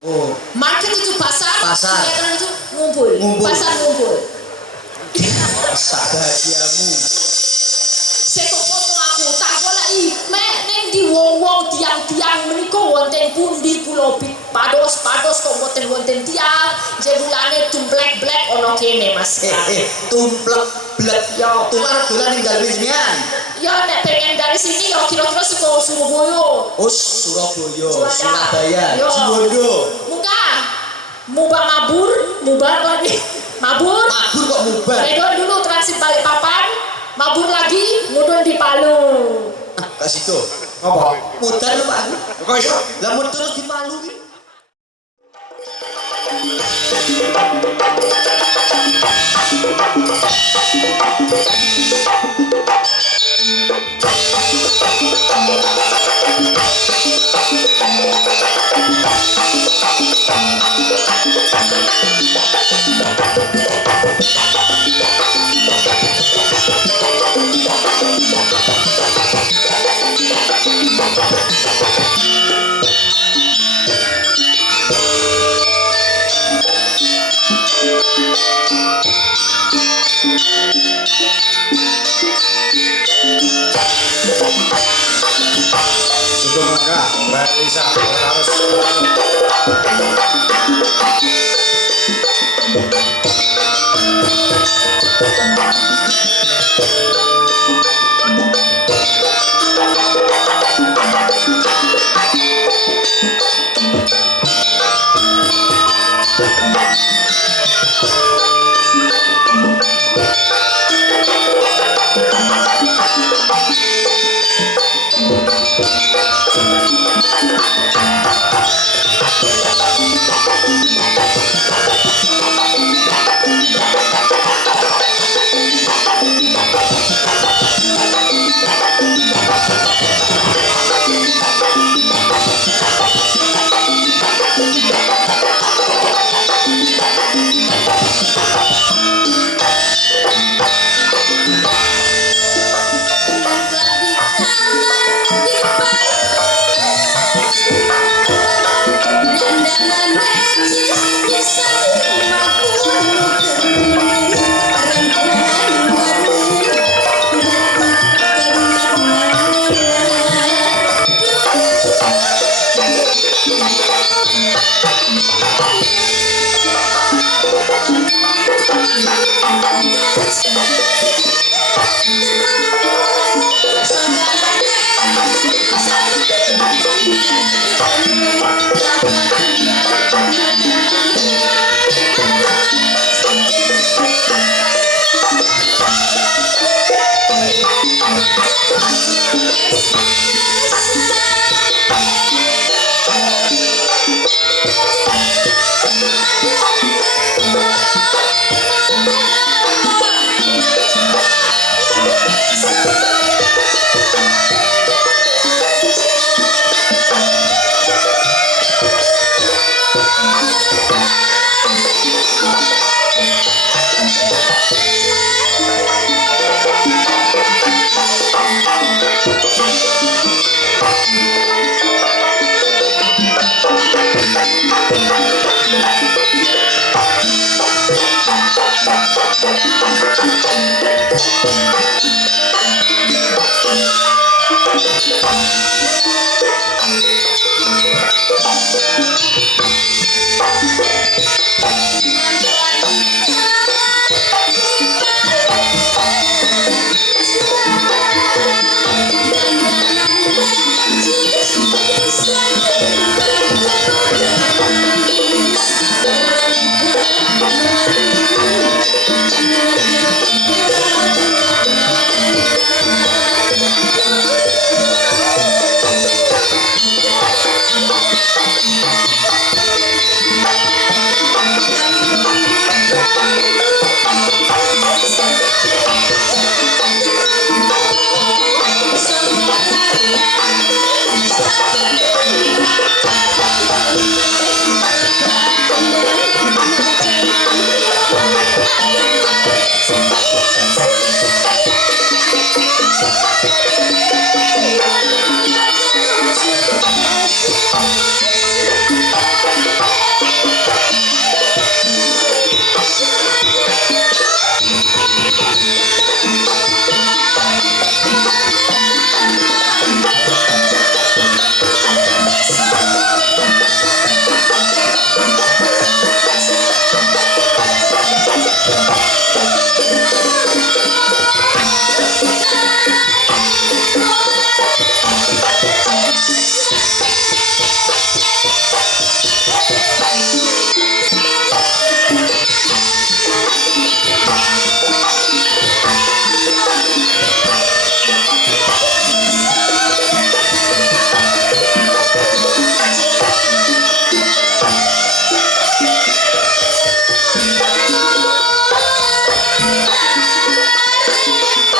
Oh. Market itu pasar. Pasar. Sinetron itu ngumpul. Pasar ngumpul. Bahagiamu. Sekok foto aku tak goleki mek ning di wong-wong tiang-tiang menika wonten pundi kula pados-pados kok wonten tiang jebulane tumplek-blek ana kene Mas. Tumplek-blek yo tukar dolan ning dalem jenengan. Ya nek pengen dari sini ya kira-kira saka Surabaya. Oh, Surabaya, Surabaya, Jiwondo. Mubah mabur lagi. Mabur kok mubah. Medon dulu transit Balikpapan, mabur lagi, mudun di Palu. Kak situ. Apa? Mudan lho Pak. Kok iso? Lah mun terus di Palu ki. Sugeng mangga Mbak Lisa harus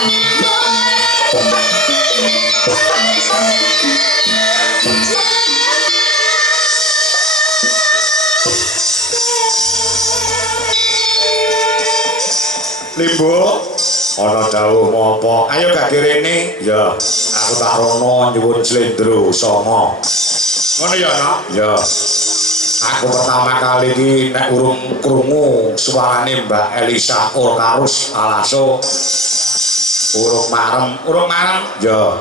Limbo ana dawuh apa? Ayo gak kirene. Ya, aku tak rono nyuwun slendro songo. Ngono ya, Nak? Ya. Aku pertama kali iki nek urung krungu suarane Mbak Elisa Orkarus Alaso. Urung marem. Ya.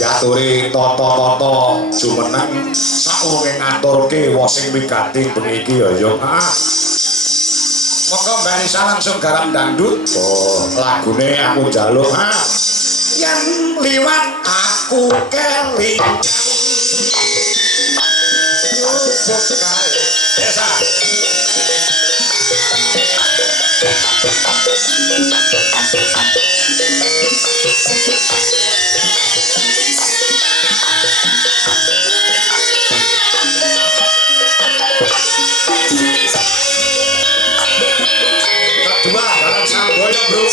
Yaturi tata-tata jumeneng saurunge ngaturke wa sing wigati bengi iki ya. Monggo Mbak Elisa langsung garap dangdut. Oh, lagune aku njaluk. Yen liwat aku keling. Desa. Kedua dalam Samboyo, Bro.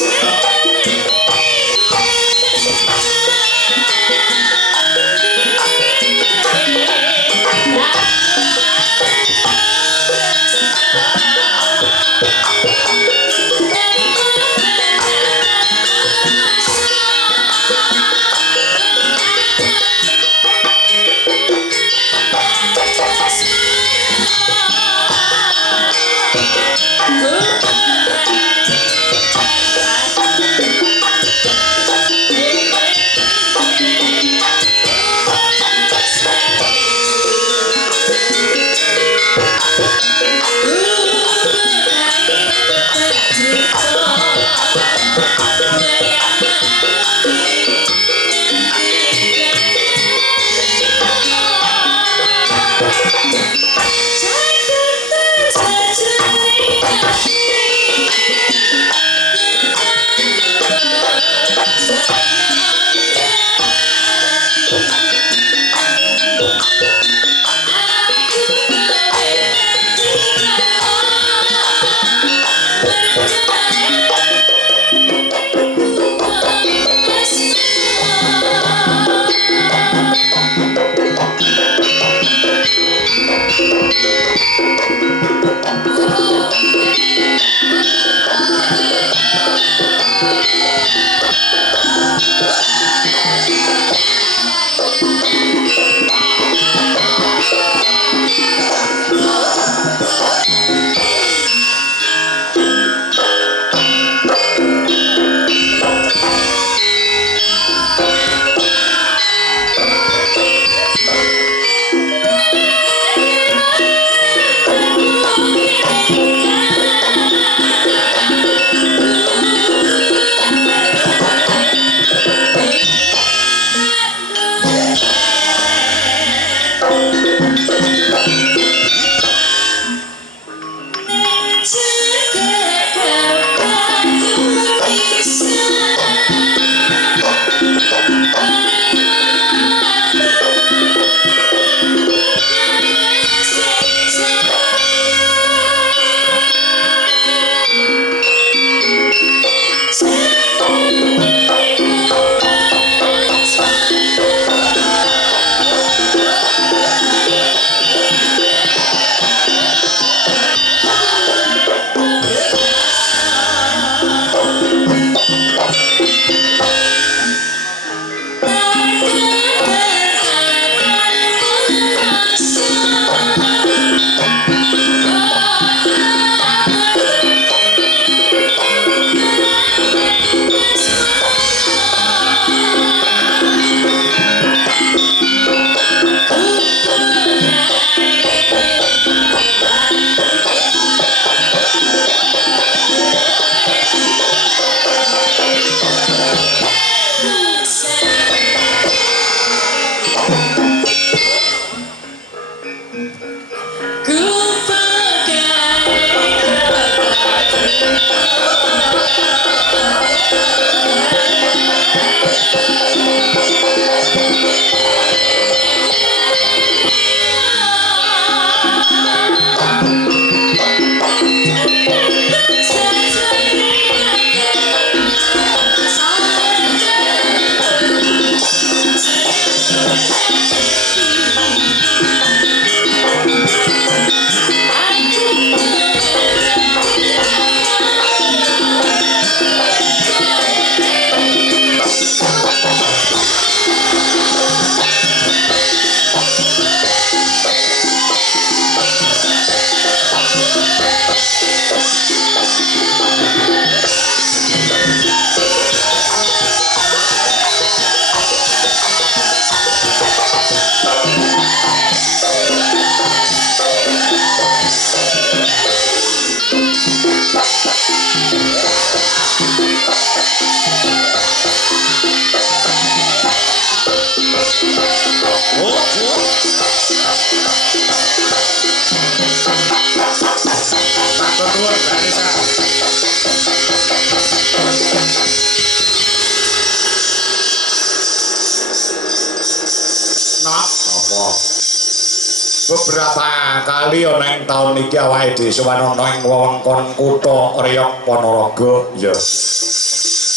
Beberapa kali ana ing taun iki awake dhewe sowan ana ing wewengkon kutha Riyok Ponorogo ya.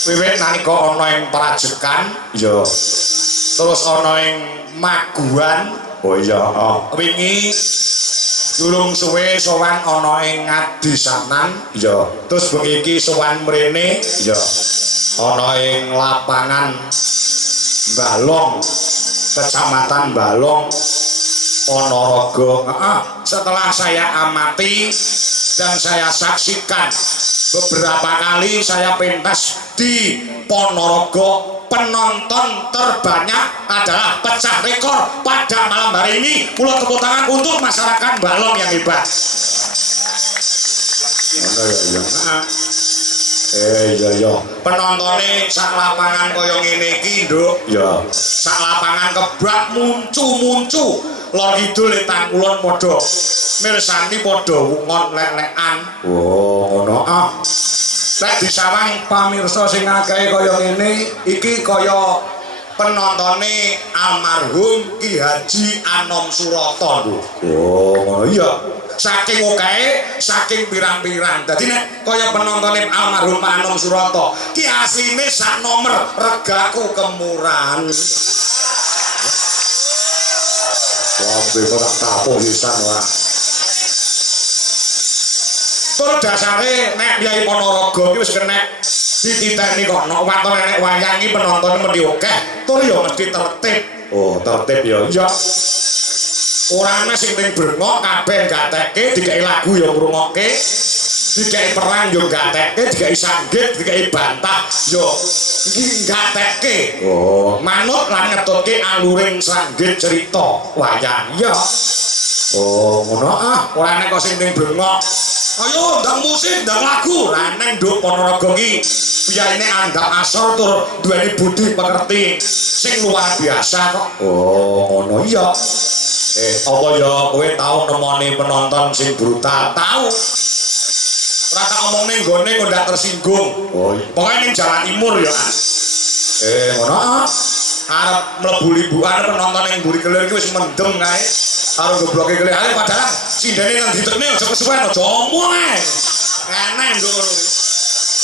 Wiwit nalika ana ing Prajekan ya. Terus ana ing Maguan oh iya wingi durung suwe sowan ana ing Ngadisanan ya. Terus bengi iki sowan mrene ya. Ana ing lapangan Balong Kecamatan Balong Ponorogo. Setelah saya amati dan saya saksikan beberapa kali saya pentas di Ponorogo, penonton terbanyak adalah pecah rekor pada malam hari ini. Kula tepuk tangan untuk masyarakat Balong yang hebat. Iya. Penontonnya sak lapangan kaya ngene iki, Nduk. Ya. Sak lapangan kebak muncu. Lor kidul Tang Kulon padha mirsani padha wungon lek-lekan. Oh, ngono Lek disawang pamirsa sing akeh kaya ngene iki kaya penontone almarhum Ki Haji Anom Surata lho. Oh, ngono iya. Saking okehe, saking pirang-pirang. Dadi nek kaya penontone almarhum Pak Anom Surata, ki asline sak nomer regaku kemurahan. Wambe ora tapo pisan wae. Tur dasare nek Kyai Ponorogo iki wis kenek dititeni kok nek waton nek wayang iki penonton mesti akeh, tur ya mesti tertib. Oh, tertib ya. Iya. Orane sing ning brengok kabeh gatekke dikeki lagu ya ngrungokke. Dikeki perang yo gatekke, dikeki sanggit, dikeki bantah yo iki gatekke. Oh, manut lan ngetutke aluring sanggit cerita wayang. Iya. Oh, ngono orane kok sing ning brengok. Ayo ndang musik, ndang lagu. Lah neng Nduk Ponorogo iki piyaine andhap asor tur duweni budi pekerti sing luar biasa kok. Oh, ngono iya. Apa ya kowe tau nemoni penonton sing brutal? Tau. Ora tak omongne nggone kok ndak tersinggung. Oh, pokoke ning Jawa Timur ya. Ngono arep mlebu libukan penonton ning Mburi Kelir iki wis mendem kae. Karo gobloke kelir ae padahal sindene nang ditekne aja kesuwen aja omong ae. Enek Nduk.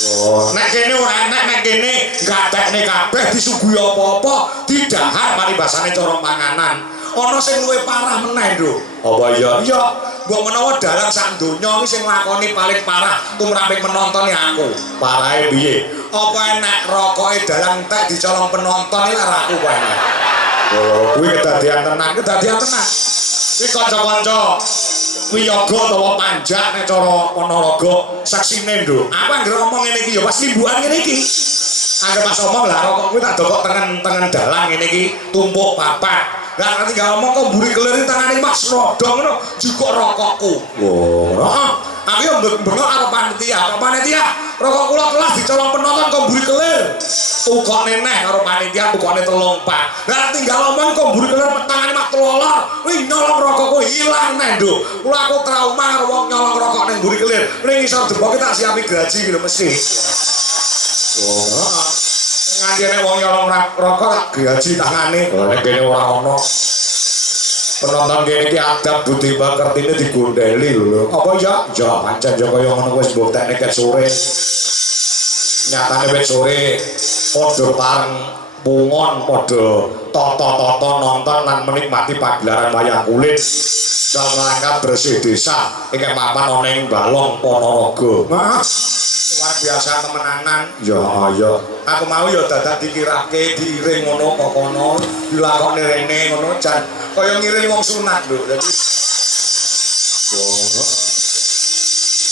Oh, nek kene ora enek, nek kene gatekne kabeh disuguhi apa-apa, didahar mari basane cara panganan. Ana sing luwih parah meneh, Nduk. Apa iya? Iya, mbok menawa dalang sak donya iki sing nglakoni paling parah tumraping penonton ya aku. Parahe piye? Apa enek rokoke dalang entek dicolong penonton iki lara aku wae. Oh, kuwi kedadian tenan. Iki kanca-kanca wiyaga utawa panjak nek cara Ponorogo saksine, Nduk. Aku anggere ngomong ngene iki ya pas limbukan ngene iki. Anggere pas omong lah rokok kuwi tak dokok tengen dalang ngene iki tumpuk papat. Lah nanti gak ngomong kok Mburi Kelir tangane Mas Rodo ngono jukuk rokokku. Oh, aku yo bengok karo panitia. Rokok kula kelas dicolong penonton kok Mburi Kelir. Tukokne neh karo panitia tukokne 3 pak. Lah tinggal ngomong kok Mburi Kelir tangane mak telolor. Wih nyolong rokokku ilang neh, Nduk. Kula aku trauma karo wong nyolong rokok ning Mburi Kelir. Ning isor jeboke tak siapi gaji lho mesti. Oh, nganti nek wong nyolong rokok tak gaji tangane. Nek kene ora ono. Penonton kene iki adab budi bakertine digondeli lho. Apa ya? Ya pancen ya kaya ngono wis mbok tekne ket sore. Nyatane wis sore padha bareng pungon padha tata-tata nonton lan menikmati pagelaran wayang kulit dalam rangka bersih desa ing mapan ana ing Balong Ponorogo. Luar biasa temenanan. Ya. Aku mau ya dadak dikirake diiring ngono kok kono, dilakoni rene ngono jan kaya ngiring wong sunat lho. Dadi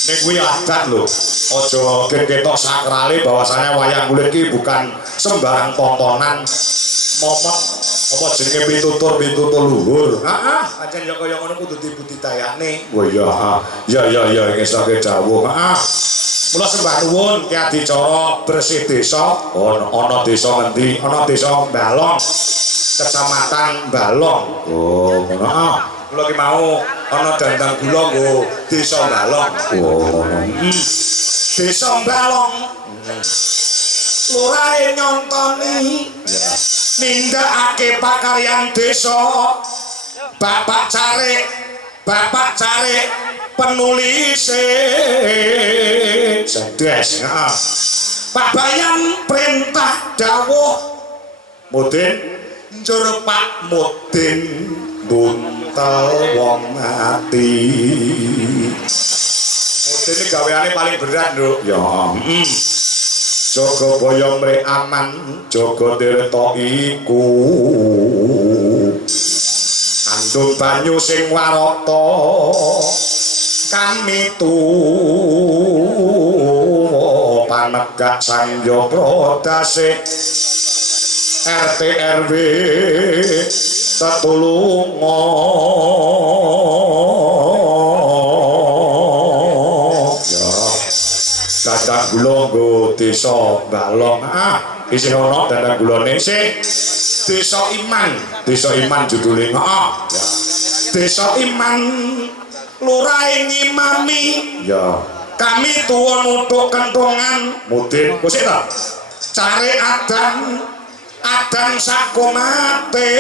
nek kuwi adat lho. Aja ketok sakrale bahwasanya wayang kulit iki bukan sembarang tontonan momot apa jenenge pitutur luhur. Pancen ya kaya ngono kudu dibudidayane. Oh iya. Ya iki sake dawuh. Mula sembah nuwun ki adicara bersih desa. Ana desa ngendi? Ana desa Balong. Kecamatan Balong. Oh, ngono. Kula ki mau ana dandang gula nggo desa Balong. Oh, desa Balong. Lurahe nyontoni. Nindakake pakaryan desa. Bapak cari penulis sedes. Pak Bayan perintah dawuh Mudin njur Pak Mudin buntel wong ati. Mudin iki gaweane paling berat, Nduk. Ya, jaga boyo mrek aman, jaga tirta iku. Andung banyu sing warata kami tuwa panegak Sangya Prodase RT RW tetulunga ya dadang gula nggo desa Balong isih ana dadang gulane sih Desa Iman judule heeh ya Desa Iman lurahe ngimami ya kami tuwa nuthuk kentongan Mudin kusik ta cari adan sakomate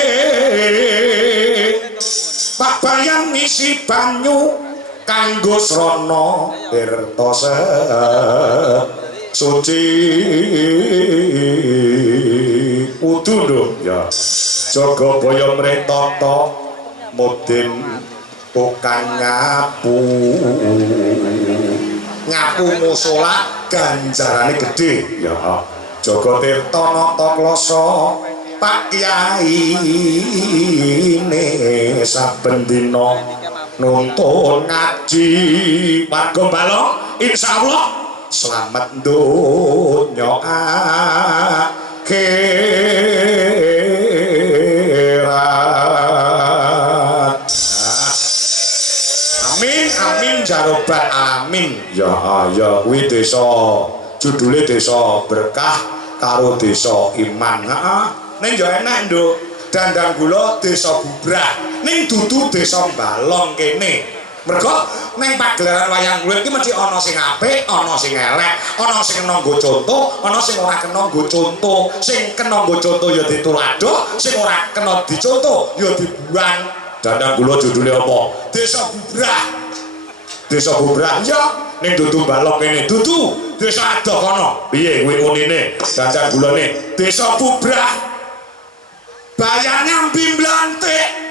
Pak Bayan ngisi banyu kanggo srana tirta suci kudu nduk ya jaga baya mretata Mudin tukang nyapu musala ganjarane gedhe ya jaga tirta nata klasa Pak Kyai ne saben dina nuntun ngaji warga Balong insyaallah selamat donya akhirat. Amin jarobat amin. Ya kuwi desa judule desa berkah karo desa iman. Ning yo enak, Nduk. Dandang gula desa bubrah. Ning dudu desa Balong kene. Mergo ning pagelaran wayang kulit iki mesti ana sing apik, ana sing elek, ana sing kena nggo conto, ana sing ora kena nggo conto. Sing kena nggo conto ya dituladoh, sing ora kena diconto ya dibuang. Dandang gula judule apa? Desa bubrah. Desa bubrah ya ning dudu Balong kene. Dudu desa adoh kono. Piye kuwi unine? Dandang gulane desa bubrah. Bayane mblantik.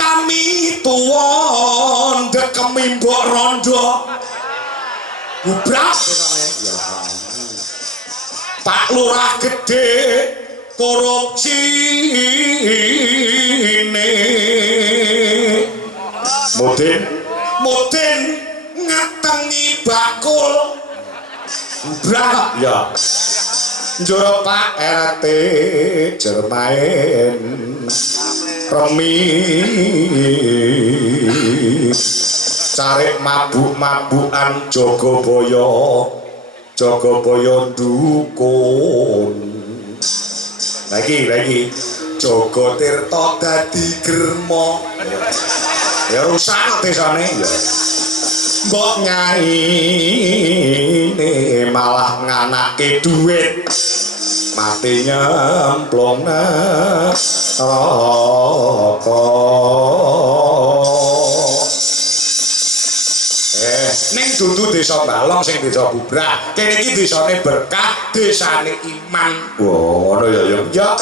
Kami tuwa ndekemi mbok rondo bubrah Pak Lurah Gedhe korupsi ini Mudin ngatengi bakul bubrah ya njur Pak RT Jermain Remi cari mabuk-mabukan Jogobaya dukun lagi Jogo Tirta dadi germo ya rusak desane ya mbok nyai ini malah nganake duit mati nyemplung neraka ning dudu desa Balong sing desa bubrah kene iki desane berkah desane iman ngono ya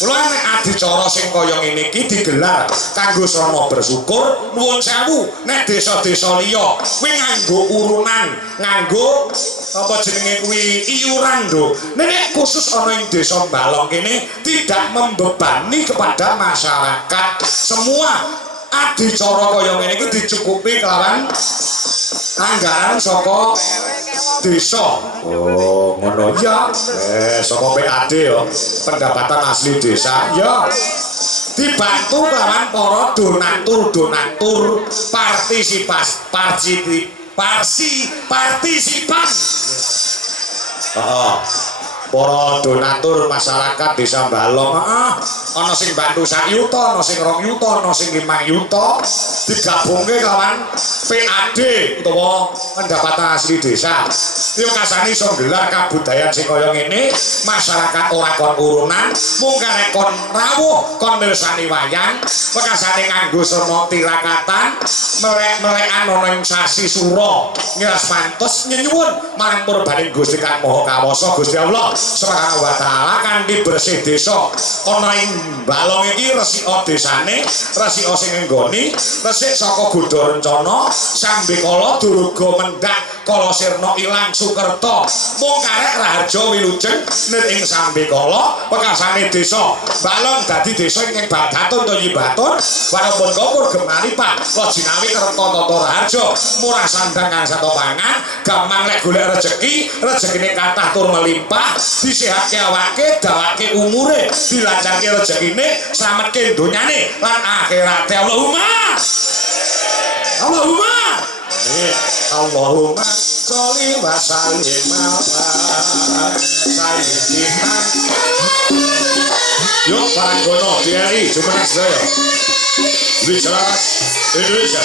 mula nek adicara sing kaya ngene iki digelar kanggo srana bersyukur nuwun sewu nek desa-desa liya kuwi nganggo urunan nganggo apa jenenge kuwi iuran lho nek khusus ana ing desa Balong kene tidak membebani kepada masyarakat semua adicara kaya ngene iki dicukupi kelawan anggaran saka desa. Oh, ngono ya. Saka PAD ya. Pendapatan asli desa ya. Dibantu kelawan para donatur partisipan. Para donatur masyarakat desa Balong. ana sing bantu 1 yuta, ana sing 2 yuta, ana sing 5 yuta digabungke kawan PAD utawa pendapatan asli desa. Yo kasane iso gelar kabudayan sing kaya ngene, masyarakat ora kon urunan, mung karek kon rawuh, kon mirsani wayang, pekasane nganggo srana tirakatan, melek-melekan ana ing sasi sura, ngiras pantes nyuwun marang purbaning Gusti Kang Maha Kawasa Gusti Allah Subhanahu wa taala kanthi bersih desa. Ana ing balong iki resika desane, resika sing nggoni, resik saka Gudha Rencana, Sambikala Durga Mendak, Kala Sirna ilang Sukerta, mung karek Raharja Wilujeng nir ing Sambikala, pekasane desa balong dadi desa ing Badatun Toyibatun, wanapun kapur gemaripat, Lojinawi Kerta Tata Raharja, murah sandang kang sato pangan, gampang lek golek rezekine kathah tur melimpah, disehake awake, dawake umure, dilancarke rezekine, slametke donyane lan akhirate. Allahumma Allahumma sholli wa sallim ala sayyidina. Yuk Paranggono DRI Jumeneng sedaya bicara Indonesia.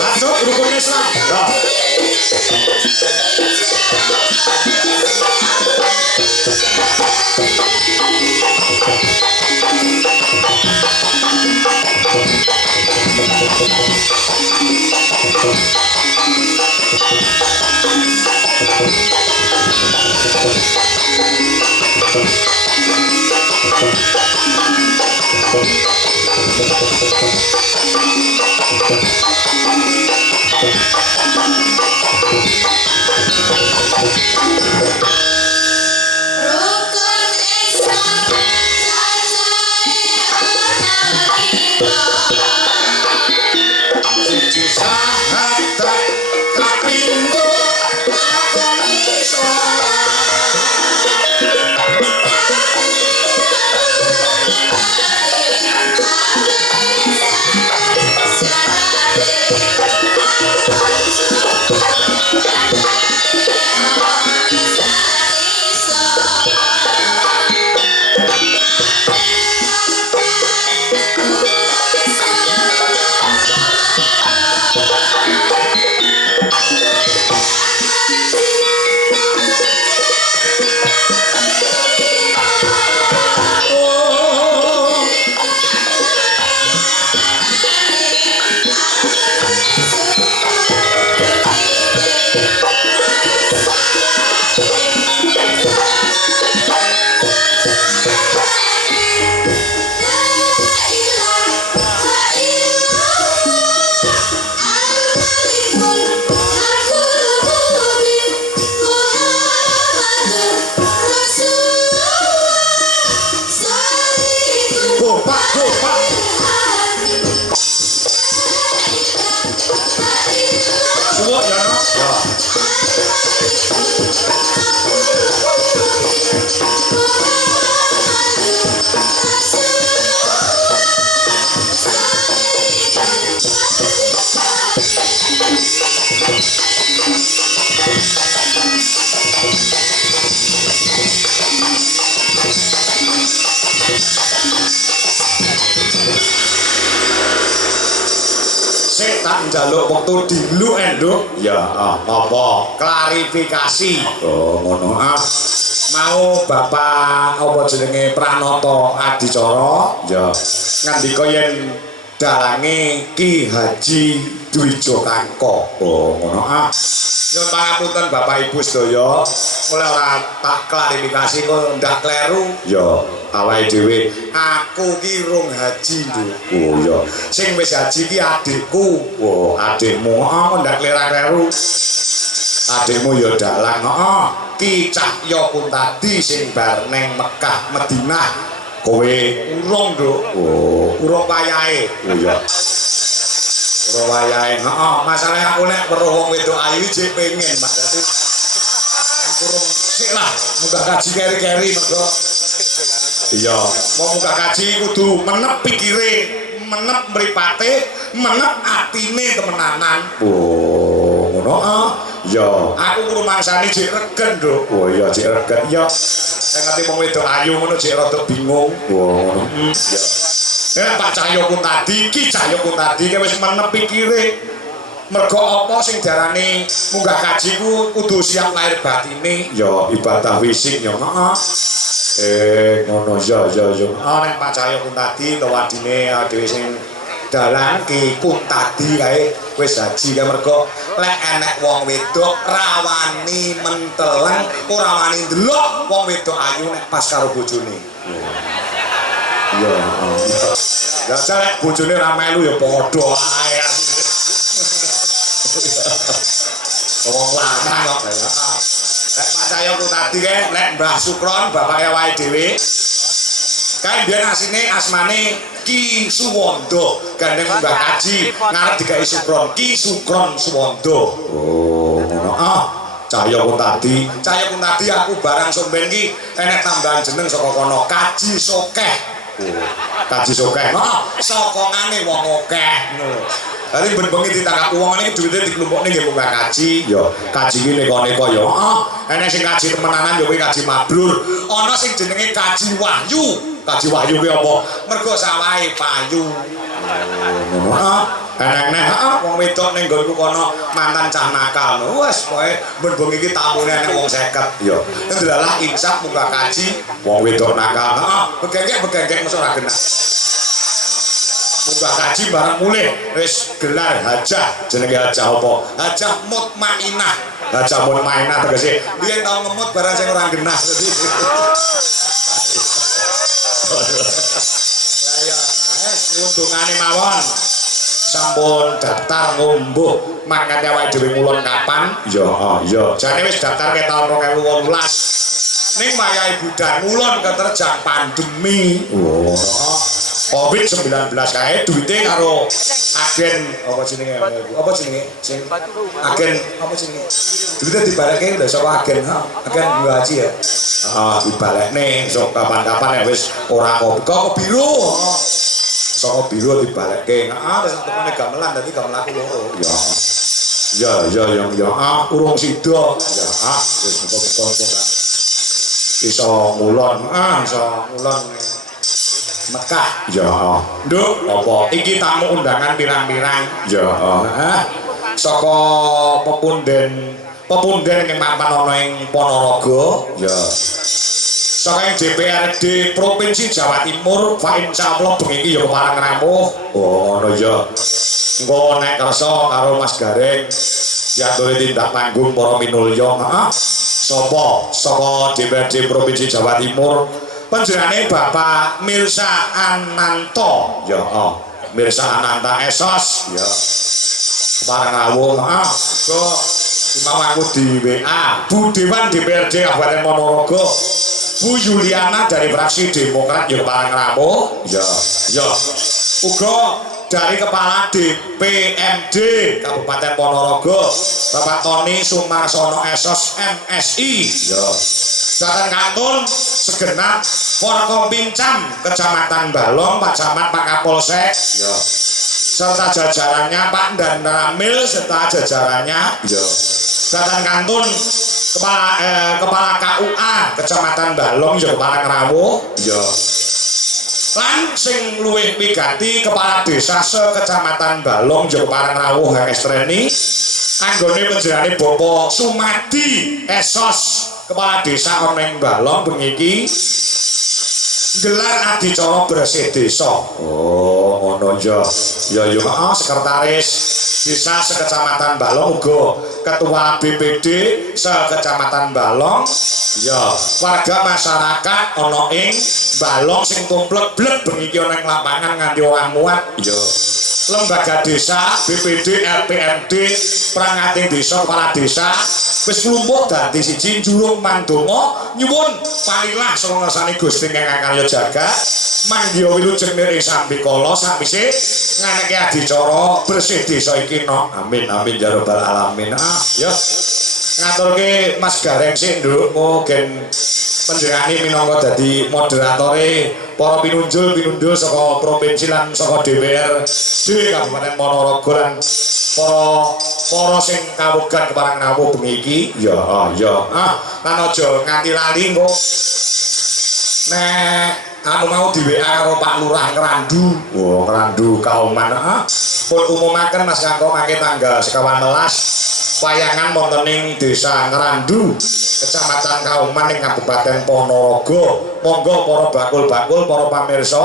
Masuk rukun Islam. suwuk ya no. Ya. Sik tak njaluk wektu dilu enduk. Ya, apa? Klarifikasi. Oh, ngono. Mau Bapak apa jenenge Pranata Adicara? Ya. Ngandika yen dalange Ki Haji Dwijo Kangko. Oh, ngono. Nyuwun pangapunten Bapak Ibu sedaya. Mulai ora tak klarifikasi kok ndak kleru. Ya, awake dhewe aku ki rung haji, Nduk. Oh ya. Sing wis haji ki adikku. Oh, adikmu. Ndak kleru. Adikmu ya dalang. Heeh. Ki Cahya Kuntadi sing bar neng Mekah Madinah. Kowe urung, Nduk. Oh, urung wayahe. Oh ya. Urung wayahe. Heeh, masalahe aku nek weruh wong wedok ayu jek pengen, Mas. Dadi urung sik lah, munggah kaji keri-keri mergo. Iya, mau munggah kaji kudu menep pikire, menep mripate, menep atine temenanan. Oh, ngono ya, aku kudu mangsane jek regen, Nduk. Oh iya, jek regen. Ya. Nek ngerti wong wedok ayu ngono jek rada bingung. Oh, ngono. Ya. Pak Cahya Kuntadi, Ki Cahya Kuntadi wis menep pikire. Mergo apa sing diarani munggah kaji ku kudu siap lahir batine. Ya ibadah fisik ya, heeh. Ngono ya. Nek Pak Cahya Kuntadi to wadine dhewe sing dalang Ki Kuntadi kae wis haji kae mergo lek enek wong wedok rawani menteleng ora wani ndelok wong wedok ayu nek pas karo bojone. Ya. Ya nek bojone ra melu ya padha ae. Wong lanang kok. Nek Pak Cahya Kuntadi kae nek Mbah Sukron bapake awake dhewe kae biyen asmane Ki Suwondo gandeng Mbah Kaji ngarep digawe Sukron Ki Sukron Suwondo. Oh ngono. Cahya Kuntadi aku barang somben ki enek tambahan jeneng saka kono Kaji Sokeh. Kaji Sokeh. Sokongane wong akeh ngono. Dadi ben-bengi ditangkap wong iki duwite diklumpukne nggih munggah kaji. Ya, kaji iki neko-neko ya. Enek sing kaji temenanan ya kuwi kaji mabrur. Ana sing jenenge kaji wahyu. Kaji wahyu kuwi apa? Mergo sawahe payu. Ngono. Enek wong wedok ning nggonku kono mantan cah nakal. Wes pokoke ben-bengi iki tamune enek wong 50. Ya. Ndelah insaf munggah kaji wong wedok nakal. Begengek mesti ora genah. Munggah kaji bareng mulih wis gelar hajah jenenge hajah apa? Hajah mutmainah. Hajah mutmainah tegese biyen tau ngemut barang sing ora genah. Lah ya, ngundungane mawon. Sampun daftar ngombuh mangkane awake dhewe mulon kapan? Ya. Jane wis daftar ke taun 2018. Ning wayahe budan mulon keterjang pandemi. Oh. COVID-19 kae duwite karo agen apa jenenge? Sing agen apa jenenge? Duwite dibaleke lho saka agen, agen Mbah Haji ya. Dibalekne sok kapan-kapan nek wis ora kok biru. Saka biru dibalekke. Terus tekone gamelan dadi gamelanku loro. Ya. Urung sida. Ya, wis muga-muga iso ngulon, Mekah. Ya. Nduk, apa? Iki tamu undangan pirang-pirang. Ya. Saka pepunden yang mapan ana ing Ponorogo. Ya. Saka DPRD Provinsi Jawa Timur, Pak insyaallah bengi iki ya kepareng rampung. Oh, ngono ya. Engko nek kersa karo Mas Gareng diatur tindak panggung para minulya. Sapa? Saka DPRD Provinsi Jawa Timur. Panjenengane Bapak Mirsa Ananto. Ya, Mirsa Ananta Esos. Ya. Kepareng rawuh. Kok mau aku di WA. Bu Dewan DPRD Kabupaten Ponorogo. Bu Yuliana dari fraksi Demokrat ya kepareng rawuh. Ya. Uga dari Kepala DPMD Kabupaten Ponorogo Bapak Tony Sumarsono Esos MSI ya datang kantun segenap Forkopincam Kecamatan Balong Pak Camat Pak Kapolsek ya serta jajarannya Pak Dan Ramil serta jajarannya ya datang kantun Kepala KUA Kecamatan Balong ya Kepala Ngrawuh ya lan sing luwih migati Kepala Desa Sekecamatan Balong ya Kepala Ngrawuh Estreni anggone panjenengane Bapak Sumadi Esos Kepala Desa ana ing Balong bengi iki gelar adicara bersih desa. Oh, ngono ya. Ya sekretaris Desa Sekecamatan Balong uga ketua BPD Sekecamatan Balong. Ya, warga masyarakat ana ing Balong sing tumplek-blek bengi iki ana ing lapangan nganti ora muat. Ya. Lembaga desa, BPD, LPMD, perangkat desa, kepala desa wis klumpuk dadi siji njulung mandonga nyuwun parilah sawengersane Gusti ingkang karya jagat manggiya wilujeng nir sambikala sakwise nganeke adicara bersih desa iki no. Amin amin ya rabbal alamin. Ya ngaturke Mas Gareng sik nduk gen panjenengane minangka dadi moderatore para pinunjul saka provinsi lan saka DPRD Kabupaten Ponorogo lan para sing kawogan keparang rawuh bengi iki ya lan aja nganti lali engko nek anu mau di WA karo Pak Lurah Ngrandu. Oh Ngrandu Kauman pun umumaken Mas Kangko mangke tanggal 11 wayangan wonten ing Desa Ngrandu Kecamatan Kauman ing Kabupaten Ponorogo. Monggo para bakul-bakul para pamirsa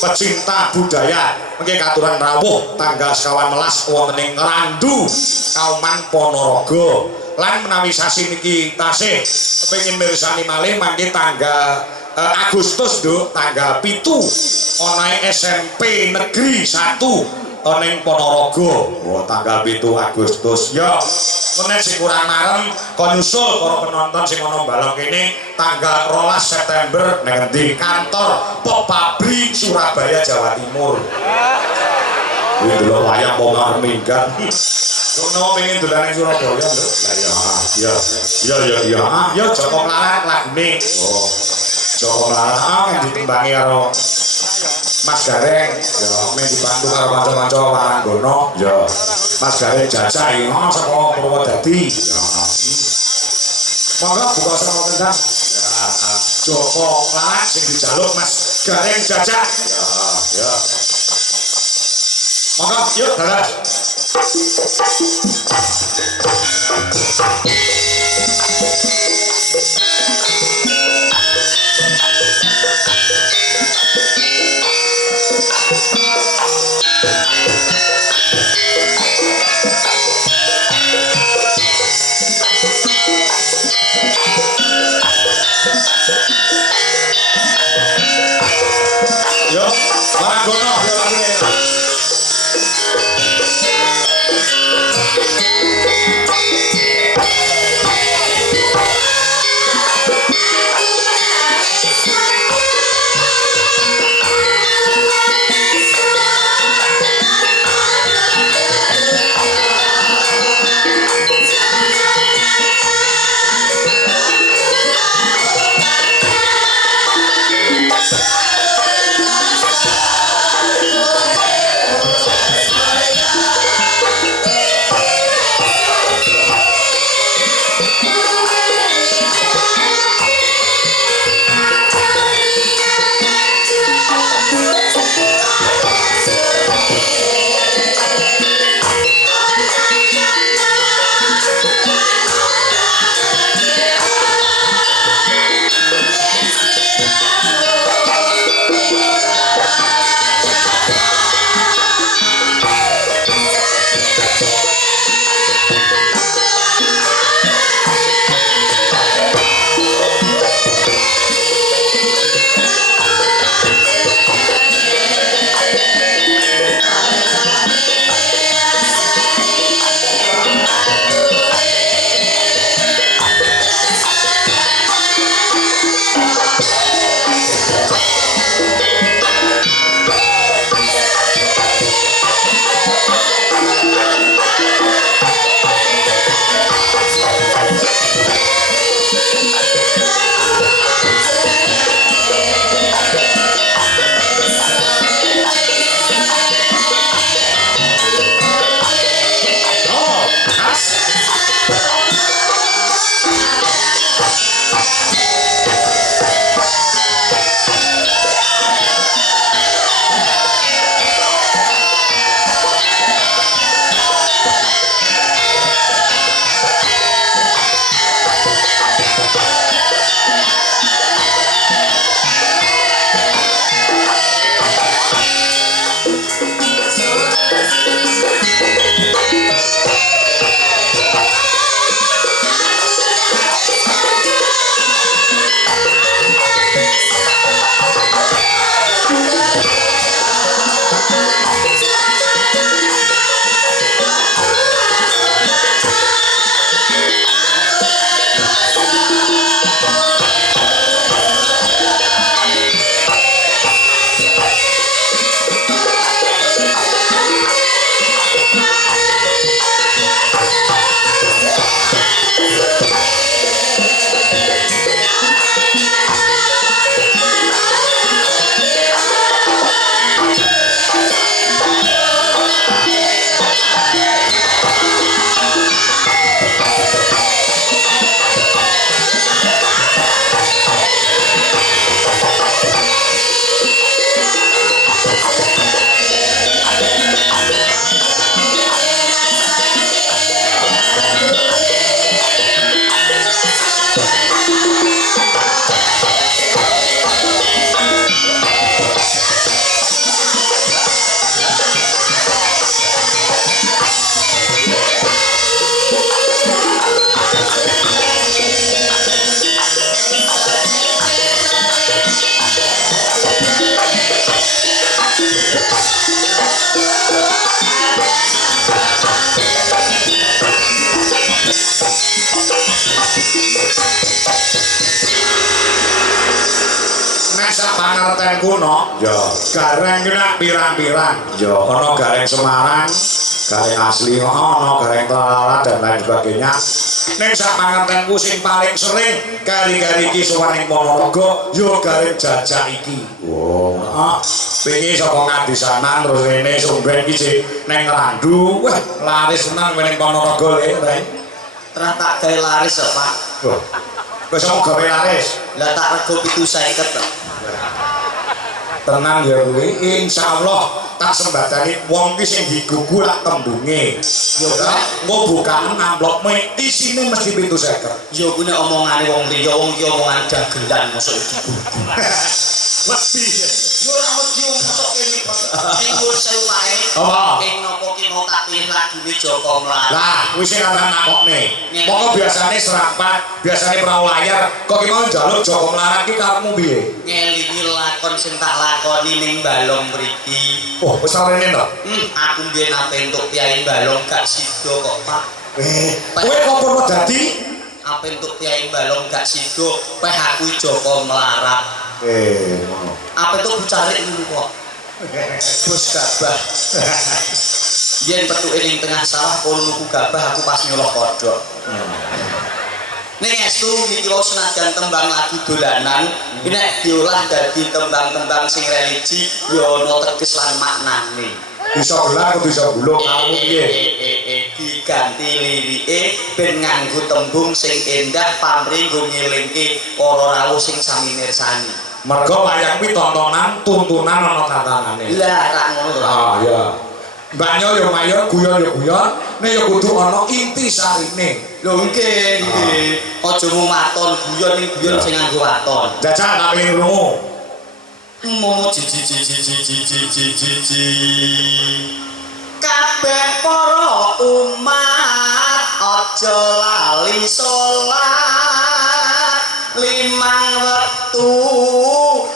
pecinta budaya mengke katuran rawuh tanggal 11 wonten ing Ngrandu Kauman Ponorogo lan menawi sasi niki tasih kepengin mirsani malih mangke tanggal Agustus Nduk tanggal 7 ana SMP Negeri 1 ana ing Ponorogo. Oh tanggal 7 Agustus ya menek sing kurang marem kon nyusul para penonton sing ana Balong kene tanggal 12 September ning endi kantor Pop Pabrik Surabaya Jawa Timur. Kuwi delok wayang pomar minggat. Sono pengen dolan ning Surabaya lho. Lah ya Joko Melarat lagune. Oh. Joko Melarat yang ditembangi karo Mas Gareng ya men dibantu karo kanca-kanca Waranggono ya Mas Gareng jajah iki saka Purwodadi ya monggo buka sama kendang ya Joko Melarat sing dijaluk Mas Gareng jajah ya monggo yuk dadah. Yo, Waranggono yo. sak pangertenku no. Ya, gareng ki nak pirang-pirang. Ya, ana gareng Semarang, gareng asli ana, gareng Talalat dan lain sebagainya. Ning sak pangertenku sing paling sering kari-kari iki sowan ning Ponorogo ya gareng jajak iki. Wong, wingi saka Ngadisanan terus rene Sumben iki sing ning Randu. Wah, laris tenan ning Ponorogo le, Reng. Terus tak gawe laris ya, Pak. Wis mau gawe laris. Lah tak rego 750 to. Tenang ya kuwi, insyaallah tak sembadani wong ki sing digugu lak tembunge. Ya ta, engko bukaan amplopme isine mesti 750. Ya kuwi nek omongane wong liya, wong iki omongan dagelan mosok digugu. Lebih. Yo ora wedi wong mosok kene. Ning wis sewu wae. Apa? Ing napa ki mau tak pilih lagune Joko Melarat. Lah, kuwi sing ana nakokne. Monggo biasane serampat, biasane perahu layar, kok ki mau njaluk Joko Melarat ki karepmu piye? Ngelingi lakon sing tak lakoni ning Balong mriki. Oh, wis rene to? Aku mbiyen ape entuk Kyai Balong gak sida kok, Pak. Kowe kok perlu dadi Ape entuk Kyai Balong gak sida, peh aku Joko Melarat. ngono. Ape entuk bucarik dulu kok. Bos gabah. Biyen petuke ning tengah sawah kono nuku gabah aku pas nyolok kodhok. Ning estu niki wae senajan tembang lagu dolanan, nek diolah dadi tembang-tembang sing religi ya ana teges lan maknane. Bisa gelar kok bisa bulung kamu piye? Diganti lirike ben nganggo tembung sing endah pamrih nggo ngelingke para rawuh sing sami mirsani. Mergo wayang kuwi tontonan, tuntunan ana tatanane. Lah tak ngono to. Ah ya. Banyo ya mayor, guyon ya guyon, nek ya kudu ana inti sarine. Lho nggih, nggih. Aja mung waton guyon ning guyon sing nganggo waton. Jajal tak pengen krungu. Momo cici kabeh para umat aja lali salat limang wektu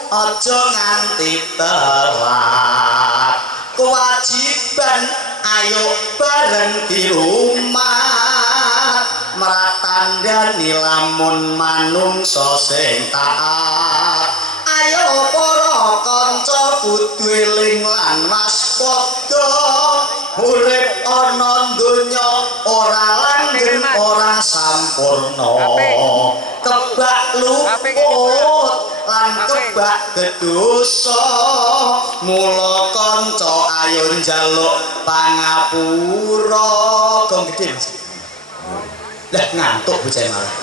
aja nganti telat kewajiban ayo bareng di rumah meratandani lamun manungsa sing taat ayo para kanca kudu eling lan waspada urip ana donya ora langgeng ora sampurna kebak luput lan kebak dosa mula kanca ayo njaluk pangapura gong gedhe lah ngantuk bocah malah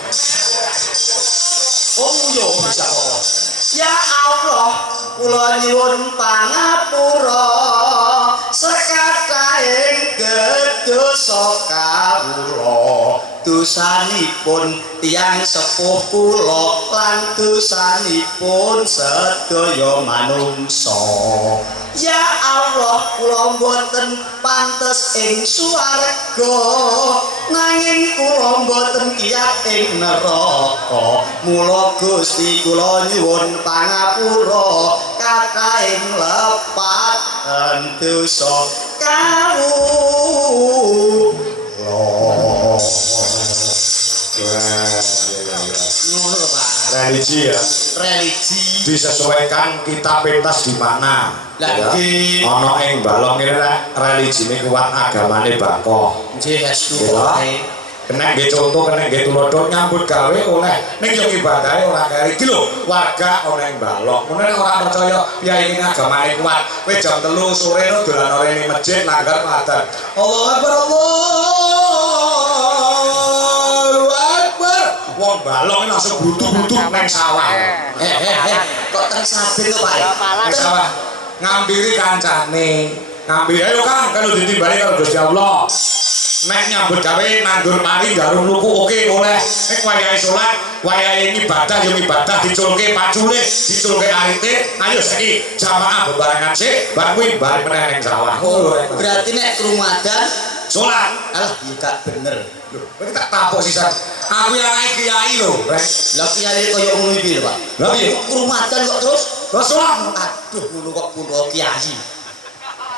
yo bisa kok. Ya Allah, kula nyuwun pangapura sekatahing dosa kawula. Dosanipun tiyang sepuh kula lan dosanipun sedaya manungsa. Ya Allah, kula mboten pantes ing swarga nanging kula mboten kiyat ing neraka. Mula Gusti kula nyuwun pangapura katahing lepaten dosa kawula. Ngono lho Pak. Religi ya. Religi Disesuaikan kita pentas di mana. lagi Ana ing Balong ini religine kuat agamane Bakoh. nggih estu wae. Kena nggih contoh, kena nggih tulodo nyambut gawe oleh ning yo ibadahe ora kaya iki lho, warga ana ing Balong. Mun ora percaya piye iki agamane kuat, kowe jam 3 sore dolan ora ning masjid langgar adzan. Allahu Akbar, Allahu Akbar. Wong Balong langsung butuh-butuh nang sawah. Kok teng sabin to Pak? Nang sawah ngambiri kancane. Ngambiri ayo Kang, kalau ditimbali karo Gusti Allah. Nek nyambut gawe nandur mari jarum luku oke oleh. Nek wayahe salat, wayahe ibadah yo ibadah diculke pacule, diculke arite. Ayo saiki jamaah bebarengan sik, bar kuwi bar meneh ning sawah. Berarti nek Ramadan salat. alah ya gak bener. Lho, kowe tak tapuk sisan. Aku yang naik kiai lho, Rek. Lah kiai koyo ngono iki lho Pak. Lah piye? Ramadan kok terus Lah salat. aduh ngono kok pulo kiai.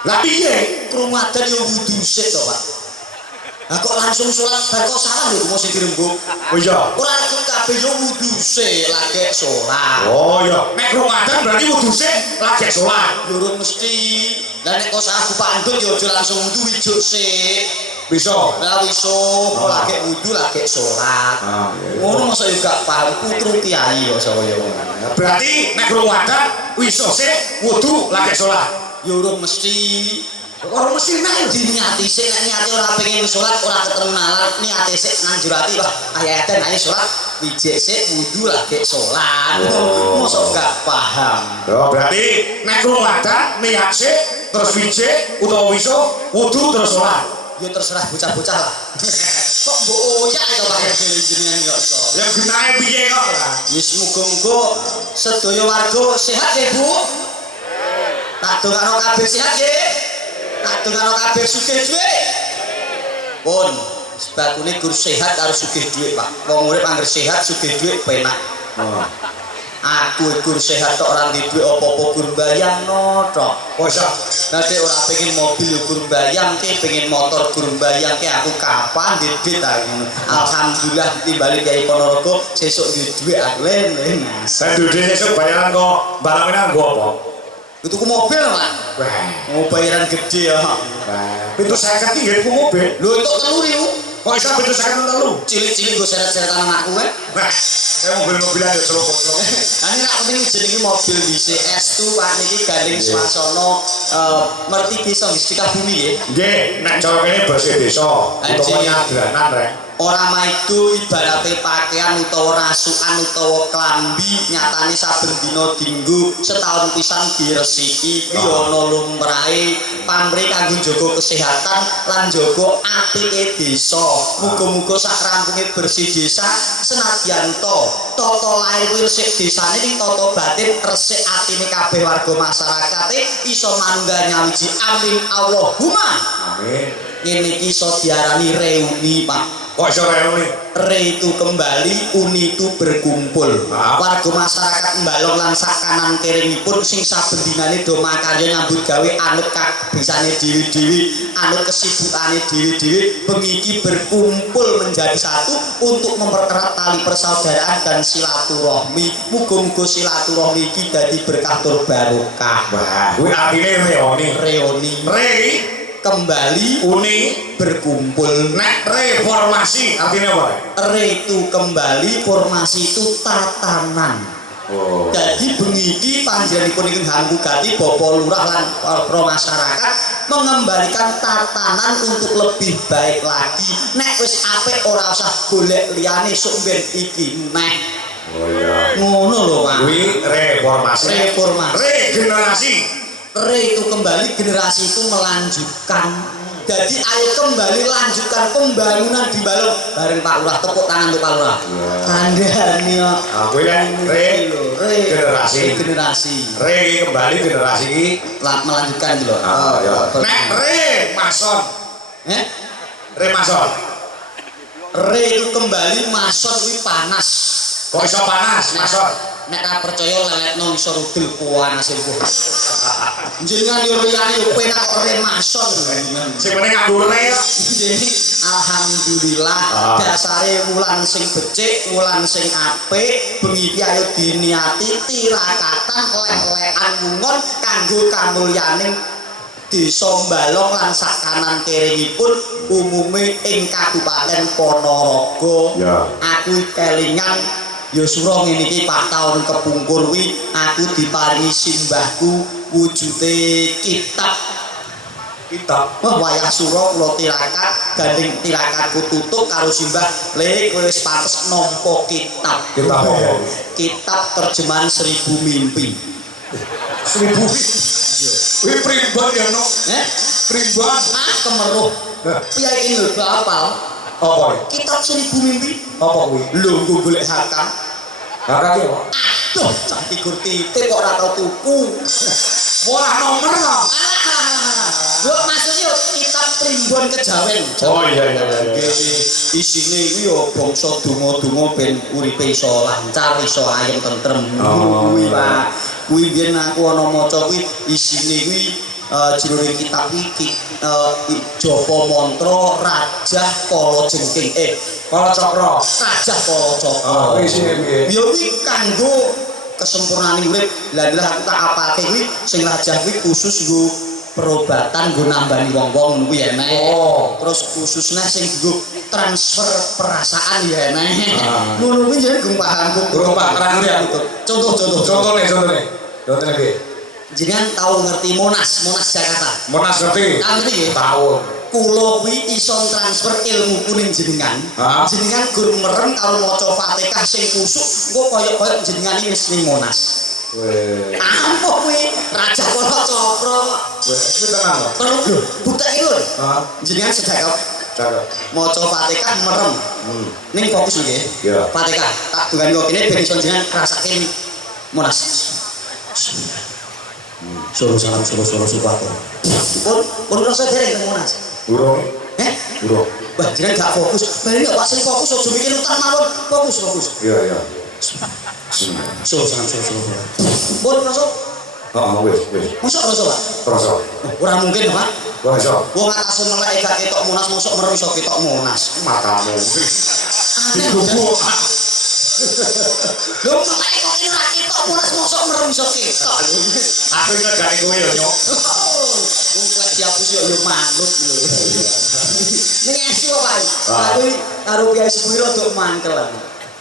Lah piye? Ramadan yo wudu sik to Pak. Lah kok langsung salat bar kok salah lho mesti dirembuk. Oh iya. Ora kabeh yo wudu sik lagi salat. Oh iya, nek Ramadan berarti wudu sik lagi salat. Yo mesti. Lah nek kok aku pandut yo aja langsung wudu ijuk sik. Bisa. Lah iso lagi wudu lagi salat. Ngono masa yo gak paham putu kiai kok saya ngono. Berarti nek Ramadan iso sik wudu lagi salat. Yo mesti. Orang mesti nang diniati sik nek niate ora pengen salat ora ketenalan niate sik nang jero ati wah ayaten ae salat wijik sik wudu lagi salat. Mosok gak paham. Oh berarti nek Ramadan niat sik terus wijik utawa iso wudu terus salat. Ya terserah bocah-bocah lah. Kok mbok oyak to Pak jenengan kok iso. Ya gunae piye kok lah. Wis muga-muga sedaya warga sehat ya Bu. Tak dongakno kabeh sehat nggih. Tak dongakno kabeh sugih dhuwit. Pun sebagune guru sehat harus sugih dhuwit Pak. Wong urip anggere sehat sugih dhuwit penak. Aku guru sehat tok ora duwe apa-apa guru bayangno tok. Mosok Nanti ora pengen mobil yo guru bayangke, pengen motor guru bayangke aku kapan duit ta ngono. Alhamdulillah timbali Kyai Ponorogo sesuk duwe aku len. saya duwe sesuk bayaran kok barangnya nggo apa? Tuku mobil, Pak. Wah, Mau bayaran gede ya. pintu 50 nggih ku mobil. Lho entuk 3.000. Kok iso pintu 53? Cilik-cilik go seret-seretan anakku kan. Wah, saya mobil-mobilan ya celok-celok. Ini nak penting jenenge mobil DC S2 Pak niki gandeng swasana merti desa nggih Sukabumi nggih. Nggih, nek cara kene basa desa utawa nyadranan rek. Ora maido ibarate pakaian utawa rasukan utawa klambi nyatane saben dina dienggo setahun pisan diresiki kuwi ana lumrahe pamrih kanggo njaga kesehatan lan njaga apike desa. Muga-muga sak rampunge bersih desa senadyan to tata lair kuwi resik desane ning tata batin resik atine kabeh warga masyarakate iso manunggal nyawiji amin Allahumma. Amin. Ngene iki iso diarani reuni Pak. Kok iso reuni? Re itu kembali, uni itu berkumpul. Warga masyarakat Mbalong lan sak kanan kiringipun sing saben dinane do makarya nyambut gawe anut kabisane dewi-dewi, anut kesibukane dewi-dewi, bengi iki berkumpul menjadi satu untuk mempererat tali persaudaraan dan silaturahmi. Muga-muga silaturahmi iki dadi berkah tur barokah. Wah, kuwi artine reuni. Reuni. Re Kembali, uni berkumpul. nek reformasi artinya apa? Re itu kembali, formasi itu tatanan. Oh. Jadi bengi iki panjenenganipun ingkang hambu gati Bapak Lurah lan para masyarakat mengembalikan tatanan untuk lebih baik lagi. Nek wis apik ora usah golek liyane sok ben iki neh. Oh iya. Ngono lho Pak. Kuwi reformasi. Reformasi. Regenerasi. Re itu kembali, generasi itu melanjutkan. Jadi ayo kembali lanjutkan pembangunan di Mbalong. Bareng Pak Lurah, tepuk tangan untuk Pak Lurah. Kandhani kok. Kuwi kan generasi. Generasi. Re kembali generasi iki Melanjutkan gitu loh. nek re mason. Re mason. Re itu kembali, mason itu panas. Kok iso panas mason? Nek ra percaya leletno iso rudel panas iku. Jenengan yo liyane yo penak re mason. Sing meneh nganggo re kok. Alhamdulillah dasare wulan sing becik, wulan sing apik, bengi iki ayo diniati tirakatan lelekan wungon kanggo kamulyaning Desa Mbalong lan sak kanan kiringipun umume ing Kabupaten Ponorogo. Ya. Aku kelingan ya sura ngene iki Pak taun kepungkur kuwi aku diparingi simbahku wujude kitab. Wah wayah sura kula tirakat gandeng tirakatku tutup karo simbah le kowe wis pantes nampa kitab. Kitab apa? Kitab terjemahan 1000 mimpi. 1000. Kuwi pribad ya no. Pribad. Kemeruh. Piye iki lho apal? Apa? Kitab 1000 mimpi. Apa kuwi? Lho nggo golek hakam. Kakak iki apa? Aduh, cah figur titik kok ora tau tuku. Ora nomor to. Lho maksudnya kitab primbon kejawen. Oh iya. Isine iku ya bangsa donga-donga ben uripe iso lancar, iso ayem tentrem. Kuwi Pak. Kuwi biyen aku ana maca kuwi isine kuwi jroning kitab iki Japa Mantra Rajah Kala Jengking Kala Cakra. Rajah Kala Cakra. Oh, isine piye? Ya kuwi kanggo kesempurnane urip. Lah aku tak apake kuwi sing rajah kuwi khusus nggo perobatan nggo nambani wong-wong ngono kuwi ya nek. Oh. Terus khususnya sing nggo transfer perasaan ya nek. Ngono kuwi jenenge gum paham. Gurung paham ya. Contoh. Contohnya piye? Jenengan tahu ngerti Monas Jakarta. Monas ngerti? Ngerti nggih? Tahu. Kula kuwi iso transfer ilmu kuning jenengan. Jenengan gur merem karo maca Fatihah sing kusuk, engko koyo-koyo jenengan iki wis ning Monas. Weh. Apa kuwi Raja Kala Cakra. Weh, kuwi tenan lho. Perlu lho, buktine lho. Jenengan sedekah Cakep. maca Fatihah merem. Ning fokus lho nggih. Iya. Fatihah tak dungani kok kene ben iso jenengan ngrasake Monas. Suruh salam suruh supato. Pun rasa dereng teng Monas. Burung. Burung. Wah, jenengan gak fokus. Bari nek wasine fokus aja mikir utang mawon. Fokus. Iya. Suruh salam suruh. Pun rasa. Wis. Mosok rasa, Pak? Rasa. Ora mungkin, Pak. Rasa. Wong atas melek gak ketok Monas mosok merem iso ketok Monas. Matamu. Aneh lho. Lho melek kok ora ketok Monas mosok merem iso ketok. Aku iki gak kowe yo, Nyok. Wong kuwi dihapus yo manut lho. Ning esu Pak. Aku karo Kyai Sepiro dok mangkel.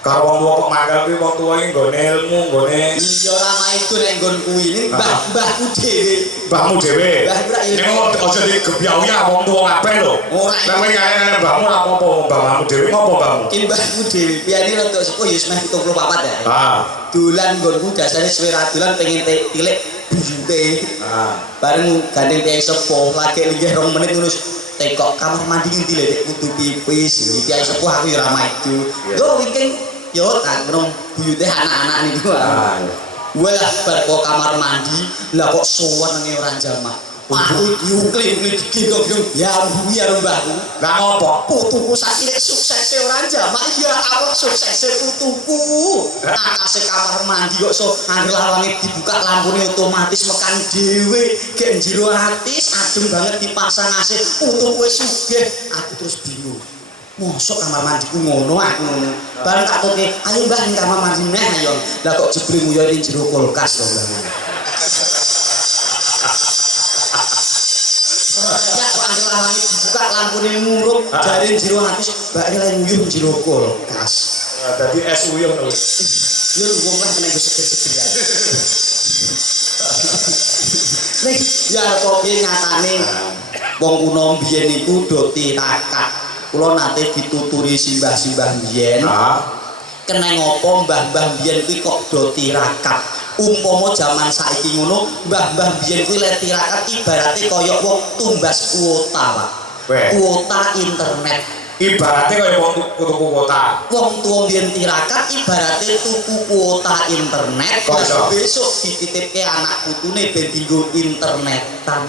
Karo wong kok mangkel kuwi wong tuwa iki nggone ilmu, nggone iya lama itu nek nggon kuwi ini mbahku dhewe. Mbahmu dhewe. Mbah ora ilmu. Nek aja digebyauya wong tuwa kabeh lho. Ora. Nek kowe kaya mbahmu ora apa-apa, mbahmu dhewe ngopo mbahmu? Ki mbahku dhewe. Piyane rada sepuh ya wis 74 ya. Dolan nggonku dasare suwe ra dolan pengen tilik buyute. Bareng gandeng Kyai Sepuh lagi linggih 2 menit ngono tekok kamar mandi ngendi lek kudu pipis. Kyai Sepuh aku ya ora maju. Yo wingking yo tak ngono buyute anak-anak niku. Wah bar kok kamar mandi lah kok sowan nang ora jamak. Aku yukling kok ya kuwi karo mbahku. Lah ngopo? Putuku sakire sukses ora jamak ya awak sukses putuku. Akase kamar mandi kok so angger lawange dibuka lampune otomatis mekan dhewe gek njero atis adem banget dipasang AC putuku wis sugih aku terus bingung. Mosok kamar mandiku ngono aku ngono. Bareng tak toke, ayo Mbah ning kamar mandi neh ayo. Lah kok jebule nguyon ning jero kulkas to Mbah. Ya kok angel lawange dibuka lampune muruk jare jero atis Mbak lek nguyuh jero kulkas. Dadi es uyuh to. Yo wong lah kena seger-segeran. Nek ya kok piye nyatane wong kuno biyen iku do tirakat. Kula nate dituturi simbah-simbah biyen. Kena ngopo mbah-mbah biyen kuwi kok do tirakat. Umpama jaman saiki ngono, mbah-mbah biyen kuwi lek tirakat ibarate kaya wong tumbas kuota, Pak. Kuota internet. Ibarate kaya wong tuku kuota. Wong tuwa biyen tirakat ibarate tuku kuota internet. Besok dititipke anak putune ben dienggo internetan.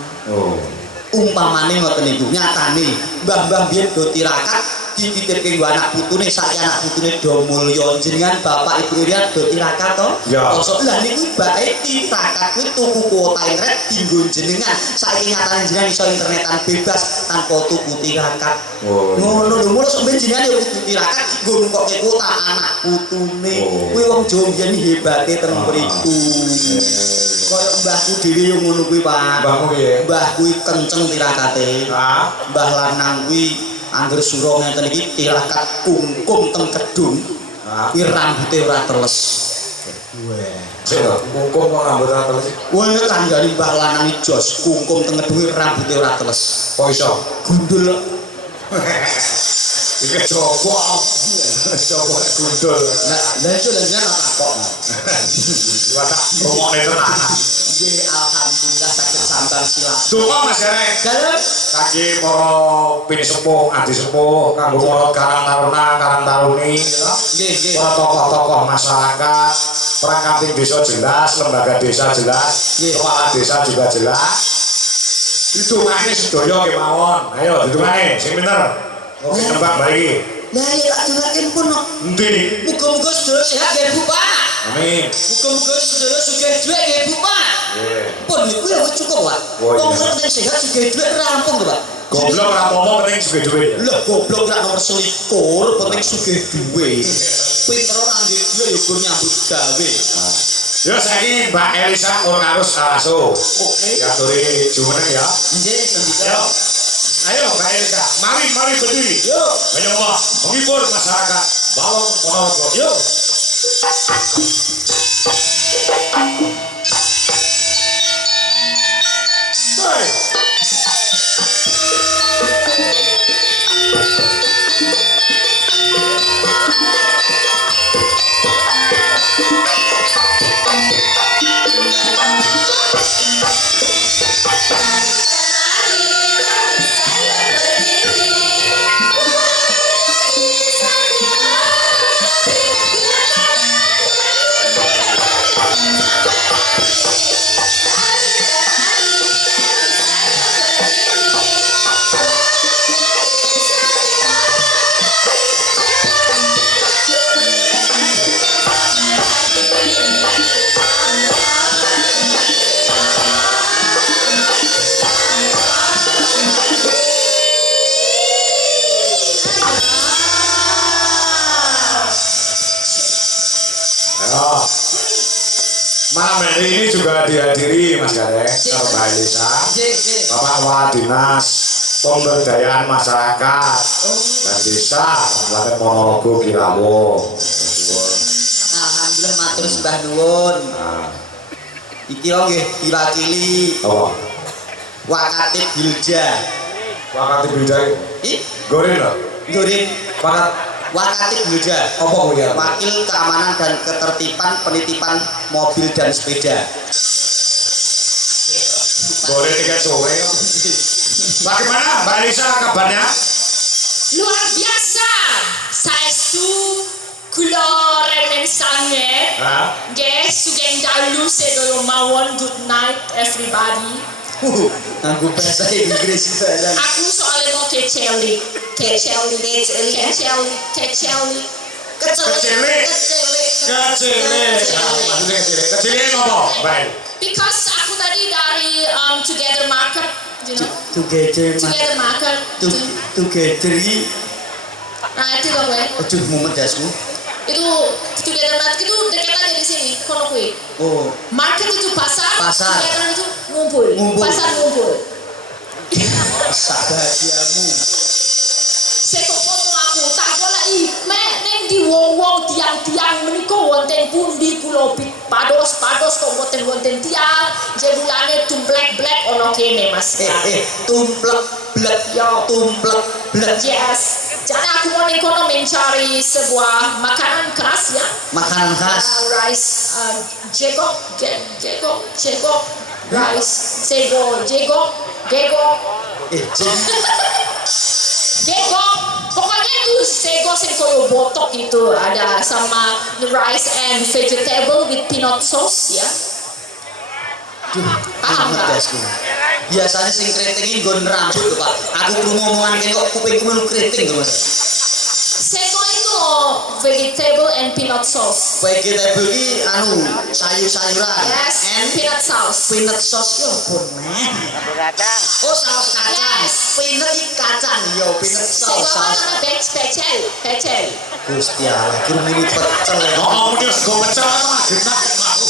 Umpamane ngoten niku nyatane mbah-mbah biyen do tirakat dititipke nggo anak putune saiki anak putune do mulya jenengan bapak ibu irian do tirakat to kosok lah niku bae tirakat kuwi tuku kuota internet dienggo jenengan saiki nyatane jenengan iso internetan bebas tanpa tuku tirakat ngono lho mulo sampeyan jenengan ya kudu tirakat nggo ngkoke kuota anak putune kuwi wong Jawa biyen hebate teng mriku kaya mbahku dhewe yo ngono kuwi Pak mbahmu piye mbah kuwi kenceng tirakate mbah lanang kuwi angger sura ngeten iki tirakat kungkum teng kedung kuwi rambuté ora teles kungkum kok rambut ora teles wah kanggane mbah lanang iki jos kungkum teng kedung rambuté ora teles kok iso gundul iki coba gundul lha iso lan takok watak rumone tenan nggih alhamdulillah saged sampeyan silat donga Mas Jare dalem kangge para pini sepuh adi sepuh kanggo para karang taruna karang taruni nggih para tokoh-tokoh masyarakat perangkat desa jelas lembaga desa jelas kepala desa juga jelas hitungane sedaya kemawon ayo hitungane sing pinter oke tembak bari lah ya tak dengarkan pun endi muga-muga sedaya sehat ya Bu Pak amin muga-muga sedaya sugih dhuwit ya Bu Pak Pun iku ya wis cukup, Pak. Wong penting sehat sugih dhuwit rampung to, Pak. Goblok ora apa-apa penting sugih dhuwit. Lho goblok rak nomor 21 penting sugih dhuwit. Pinter ora nggih dhuwit ya gur nyambut gawe. Ya saiki Mbak Elisa urung harus aso. Oke. Ya turi jumeneng ya. Nggih, sendika. Ayo. Ayo Mbak Elisa, mari berdiri. Yuk, menyembah, menghibur masyarakat Bawang Ponorogo. Yuk. Hey. Malam hari ini juga dihadiri Mas Gareng, Mbak Elisa, Bapak Wadinas Pemberdayaan Masyarakat dan Desa Kabupaten Ponorogo Kirawo. Alhamdulillah matur sembah nuwun. Iki nggih diwakili Wakatib Bilja. Wakatib Bilja. Ih, Gorin lho. Gorin Wakatib Bilja. Apa kuwi? Wakil Keamanan dan Ketertiban Penitipan Mobil dan Sepeda. Boleh tiket sore. Bagaimana Mbak Elisa kabarnya? Luar biasa. Saestu kula remen sanget. Nggih, sugeng dalu sedaya mawon. Good night everybody. Nganggo bahasa Inggris barang. Aku soalnya mau kecelik. Kecilin apa? Baik. Because aku tadi dari Together Market, you know. Together Market. Together. Nah itu loh gue. Aduh mumet dasmu. Itu Together Market itu dekat aja di sini, kono kue. Oh. Market itu pasar. Pasar. Together itu ngumpul. Pasar ngumpul. Bahagiamu. Seko foto aku tak goleki neng di wong-wong tiang-tiang menika wonten pundi kula pados-pados kok wonten tiang jebulane tumplek-blek ono kene Mas. Tumplek-blek yo tumplek-blek. Yes. Jadi aku mau ning kono mencari sebuah makanan khas ya. Makanan khas. Rice jegok rice jegok Gego, pokoknya itu sego koyo botok itu ada sama the rice and vegetable with peanut sauce ya. Paham nggak? Biasanya sing keriting nggon rambut Pak. Aku krungu omongan kok kupingku melu keriting to Mas. Sego itu vegetable and peanut sauce. Vegetable iki sayur-sayuran. Yes, and peanut sauce. Peanut sauce yo pun meh. Oh saus kacang. Yes. Peanut iki kacang yo peanut sauce. Sego mana pecel. Gusti Allah, kurang pecel. Ngomong dia sego pecel mah genah mau.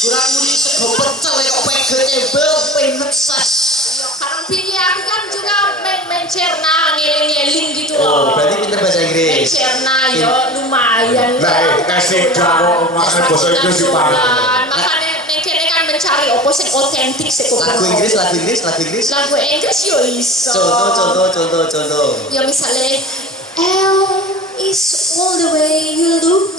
Kurang muni sego pecel kok vegetable peanut sauce. Karena pinggir aku kan juga mencerna ngeling-ngeling gitu Oh, loh. berarti pinter bahasa Inggris. Mencerna yo lumayan. Lah, kasih karo makan bahasa Inggris di Makanya ning kene kan mencari opo sing otentik seko. Lagu Inggris. Lagu Inggris yo iso. Contoh. Ya misalnya L is all the way you look.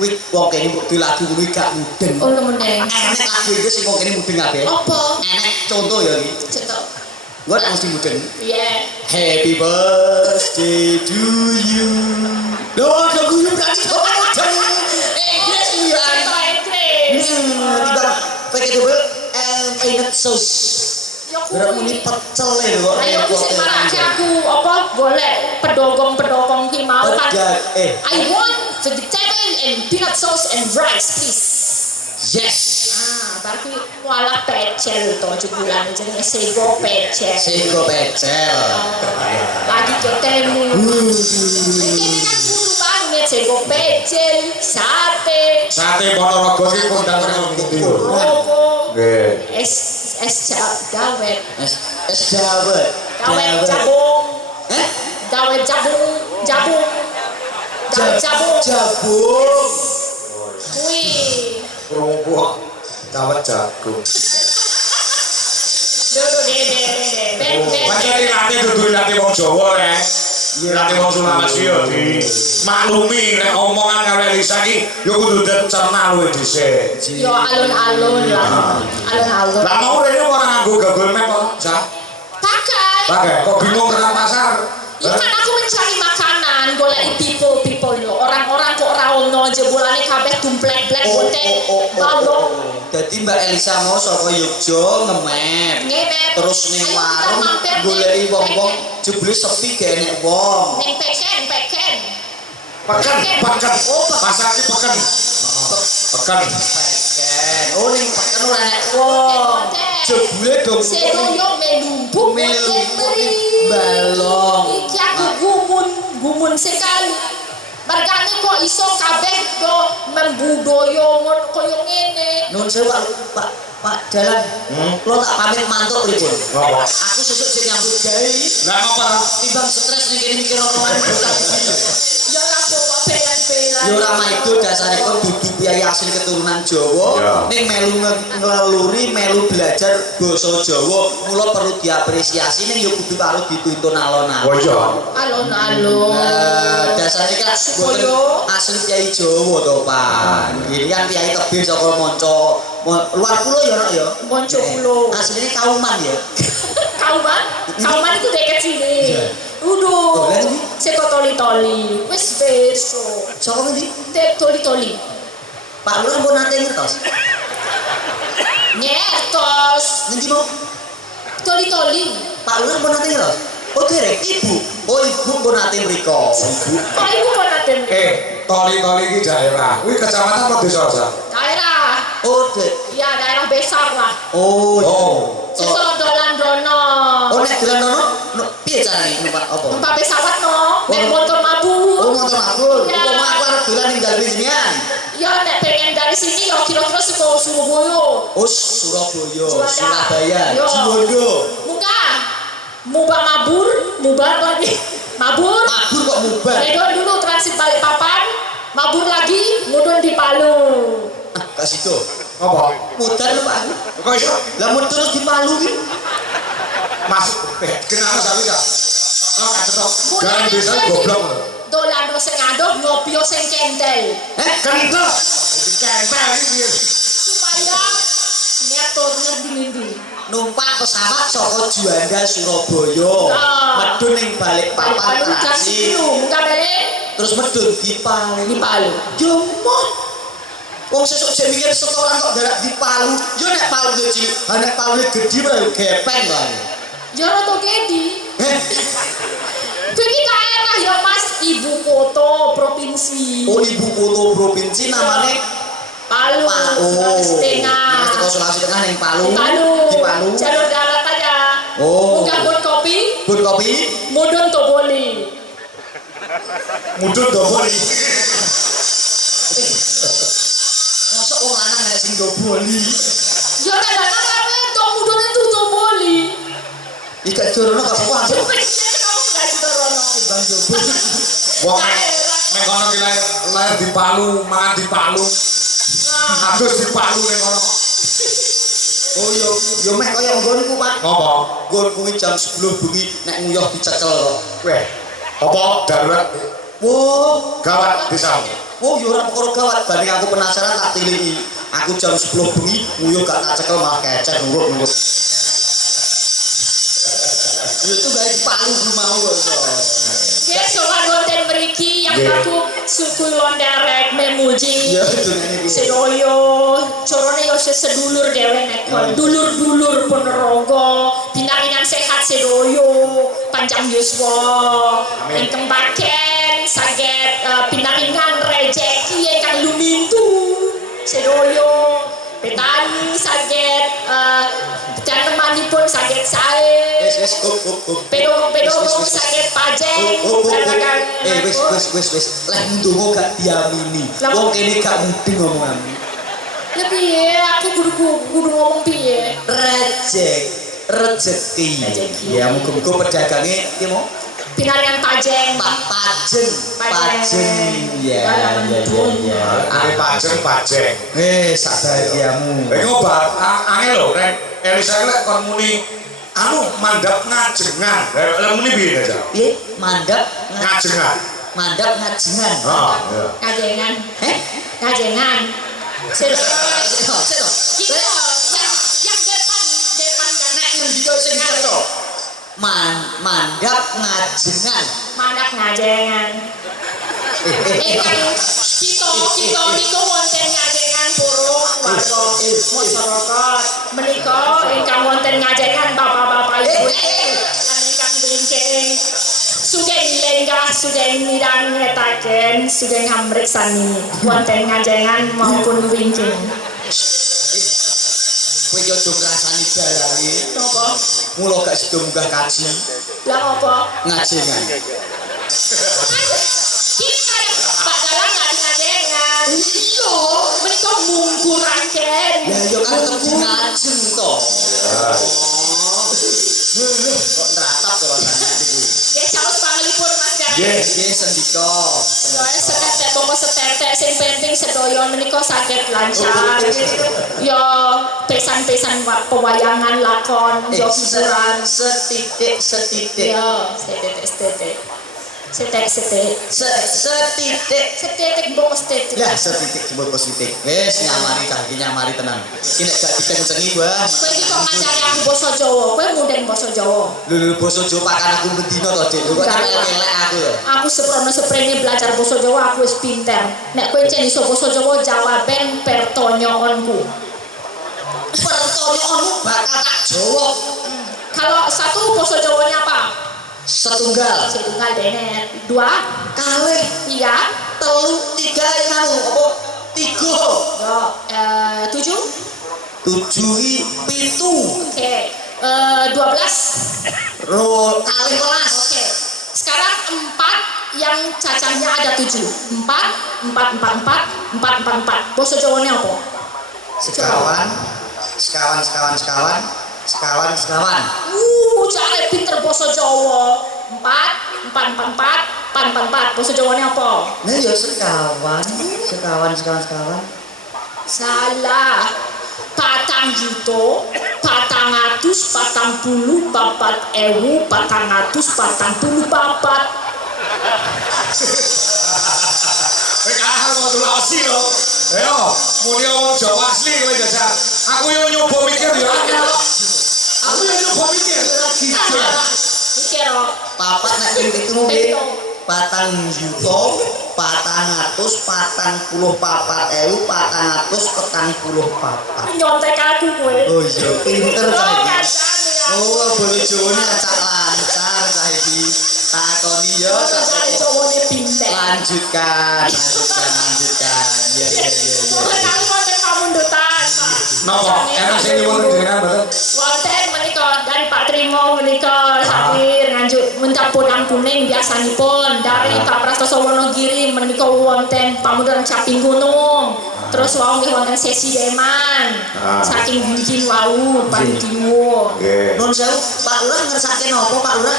Wih, wong kene mbok lagu kuwi gak mudeng. Oh meneng. Enek lagu Inggris sing wong kene mudeng kabeh. Apa? Enek contoh ya iki. Contoh. Gua mesti mudeng. Yeah. Happy birthday to you. Loh, lagu ini berarti mudeng. Inggris ya. Tiba vegetable and peanut sauce. Berapa ini pecel ya kok. Ayo bisa marake aku apa golek pedogong ki mau kan. I want vegetable and peanut sauce and rice please. Yes. Berarti walah pecel to jebulane jenenge sego pecel. Sego pecel. Lagi ketemu. Ini kan kudu banget sego pecel, sate. Sate Ponorogo iki kondang ngendi? Rokok. Nggih. Es dawet. Es dawet. Dawet jabung. Eh? Dawet jabung. Dawet jabung. Jabung. Wih. Kerupuk dawet jagung. Dudu dede. Ben. Pancen latih dudu latih wong Jawa ya. Latih wong Sulawesi yo di maklumi nek omongan karo Elisa iki yo kudu dicerna luwih dhisik. Yo alun-alun lah. Alun-alun. Lah mau rene ora nganggo Google Map kok, Cah? Pakai. Kok bingung tekan pasar? Ya kan aku mencari makanan, golek people lo. Orang-orang kok ora ono jebulane kabeh tumplek-plek boten. Balong. Dadi Mbak Elisa mau saka Yogya ngemep. Terus ning warung goleki wong-wong jebule sepi gak enek wong. Ning peken. Peken. Pasar iki peken. Peken. Oh ning peken ora enek wong. Jebule dong sedoyo melumpuk balong. Iki aku gumun sekali. Mergane kok iso kabeh do membudoyo ngono koyo ngene. Nun sewu Pak Dalan. Lo tak pamit mantuk pripun? Ngapa? Aku sesuk sing nyambut gawe. Lah ngapa? Timbang stres ning kene mikir ono. Ya lapo kok pelan-pelan. Ya ora maido dasare kok dudu piyayi asli keturunan Jawa, ning melu ngeluri, melu belajar basa Jawa, mula perlu diapresiasi ning ya kudu karo dituntun alon-alon. Oh iya. Alon-alon. Dasare kan boten asli piyayi Jawa to, Pak. Iki kan piyayi tebih saka manca luar pulau ya, Nak ya. Manca pulau. Asline Kauman ya. Kauman itu deket sini. Uduh. Seko toli-toli. Wis besok. Saka ngendi? Toli-toli. Pak Lurah mbok nate ngertos. Ngertos. Ngendi mau? Toli-toli. Pak Lurah mbok nate ngertos. Oh derek ibu. Oh ibu mbok nate mriko. Kok ibu kok nate? Toli-toli iki daerah. Kuwi kecamatan apa desa, Cah? Daerah. Oh, Iya, daerah besar lah. Oh. Sesuk dolan dono. Oh, nek dolan dono, piye carane numpak apa? Numpak pesawat no, nek motor mabur. Oh, motor mabur. Kok aku arep dolan ninggal jenengan. Ya nek pengen dari sini ya kira-kira saka Surabaya. Oh, Surabaya. Yo. Jiwondo. Mubah mabur lagi. Mabur kok mubah? Redon dulu transit Balikpapan, mabur lagi, mudun di Palu. Kak situ. Apa? Mudan lho Pak. Kok iso? Lah mudun terus di Palu ki. Masuk. Kenapa sawi, Cah? Oh, ketok. Garan desa goblok. Dolano sing adoh, ngopi sing kentel. Kentel. Kentel iki. Supaya nyetor ngendi-endi. Numpak pesawat saka Juanda Surabaya. Medun ning Balikpapan transit. Muka balik. Terus medun di Palu. Di Palu. Yo moh. Wong sesuk jek mikir setoran kok darak di Palu. Yo nek Palu cilik, nek Palu gedhi ora gepeng kok. Yo ora to gedi. Jadi daerah ya Mas, ibu kota provinsi. Oh, ibu kota provinsi namanya Palu. Sulawesi Tengah. Sulawesi Tengah ning Palu. Di Palu. Jalur darat aja. Oh. Bukan buat kopi. Buat kopi. Mudun Toboli. Mudun Toboli. Masa orang lanang nek sing Toboli. Ya nek lanang to mudun itu Toboli. Iki jorono kok apa? Kamu enggak jorono. Bang Jobo. Wong nek kono ki lahir di Palu, mangan di Palu. Adus di Palu nek kono. Oh yo meh kaya nggonku Pak. Apa? Nggon kuwi jam 10 bengi nek nguyuh dicekel kok. Weh. Apa darurat? Wo, Gawat desa. Oh yo ora perkara gawat, banding aku penasaran tak tiliki. Aku jam 10 bengi nguyuh gak tak cekel malah kecek nurut. Itu gak di Palu ku mau kok iso. Ya sowan wonten mriki yang aku suku londerek memuji. Iya dongane iki. Sedoyo corone yo sedulur dhewe nek dulur-dulur Ponorogo, pinangan sehat sedoyo, panjang yuswa. Ingkang paken saged pinangan rejeki ingkang lumintu. Sedoyo Pedong sakit pajeng. Wis. Lah ndonga gak diamini. Wong kene gak mudeng ngomongan. Lah piye aku kudu ngomong piye? Rezeki. Ya muga-muga pedagange ki mau Pinarian pajeng. Pajeng. Ya. Are pajeng. Sabagiamu. Lha ngobat angel lho nek Elisa lek kon muni anu mandap ngajengan. Lah muni piye aja? Piye? Mandap Ngajengan. ngajengan. Ya. Ngajengan. Ngajengan. Gitu. Yang depan kan nek Ndika sing cetha. Mandap ngajengan. mandap ngajengan. Kita niku wonten ngajengan burung warga masyarakat. Menika ingkang wonten ngajengan bapak-bapak ibu lan ingkang wingking. Sugeng lenggah, sugeng midang ngetaken, sugeng hamriksani wonten ngajengan maupun wingking. Kowe yo aja ngrasani dalane. Napa? Mula gak sida munggah kaji Lah apa? ngajengan. Kita Pak Dalang ngajengan. Iya. Menika mungkuraken. Ya yo kan tetep ngajeng to. Kok nratap to rasane iki. Ya saus panglipur Mas Dalang. Nggih, sendika. Soalnya setetek pokok setetek sing penting sedaya menika saged lancar. Ya pesan-pesan pewayangan lakon, ya hiburan. Setitik. Ya setitik. Setitik mbok setitik. Lah setitik jebul positif. Wis nyamari tenan. Iki nek gak dikenceni wah. Kowe iki kok ngajari aku basa Jawa, kowe mundeng basa Jawa. Lho basa Jawa pakan aku bendina to, Dik. Kok elek aku ya. Aku seprono-seprene belajar basa Jawa aku wis pinter. Nek kowe cek iso basa Jawa jawaben pertanyaanku. Pertanyaanmu bakal tak jawab. Kalau satu basa Jawanya apa? Setunggal. Dene. Dua, Kalih. tiga, Telu, 3 anu apa? 3. yo, 7. 7 7. Oke. 12. Kalih 12. Oke. Sekarang 4 yang cacahnya ada 7. 4, 4. Basa Jawanya apa? Sekawan. Jare pinter basa Jawa. 4. Basa Jawanya apa? Nah ya sekawan. Salah. 4.444.444. Kalah mau tulasi lho. Ayo, muni wong Jawa asli kowe jajal. Aku yo nyoba mikir yo angel kok. Aku yo nyoba mikir lagi. Mikir kok. Papat nek ping 7 nggih. 4.444.444. Nyontek aku kowe. Oh iya, pinter Oh, cah iki. kacane ya. Oh, boleh Jawane acak lancar cah iki. Takoni yo Cari Jawane pinter. lanjutkan. Ya. Aku wonten pamundutan. Napa? Enak sing nyuwun jenengan mboten? Wonten menika dari Pak Trimo menika hadir nganjuk mencapuran kuning biasanipun dari Pak Prastoso Wonogiri menika wonten pamundutan Caping Gunung. Terus wau nggih wonten sesi deman. Saking bikin wau panitiwo. Nggih. Nun sewu, Pak Lurah ngersake napa Pak Lurah?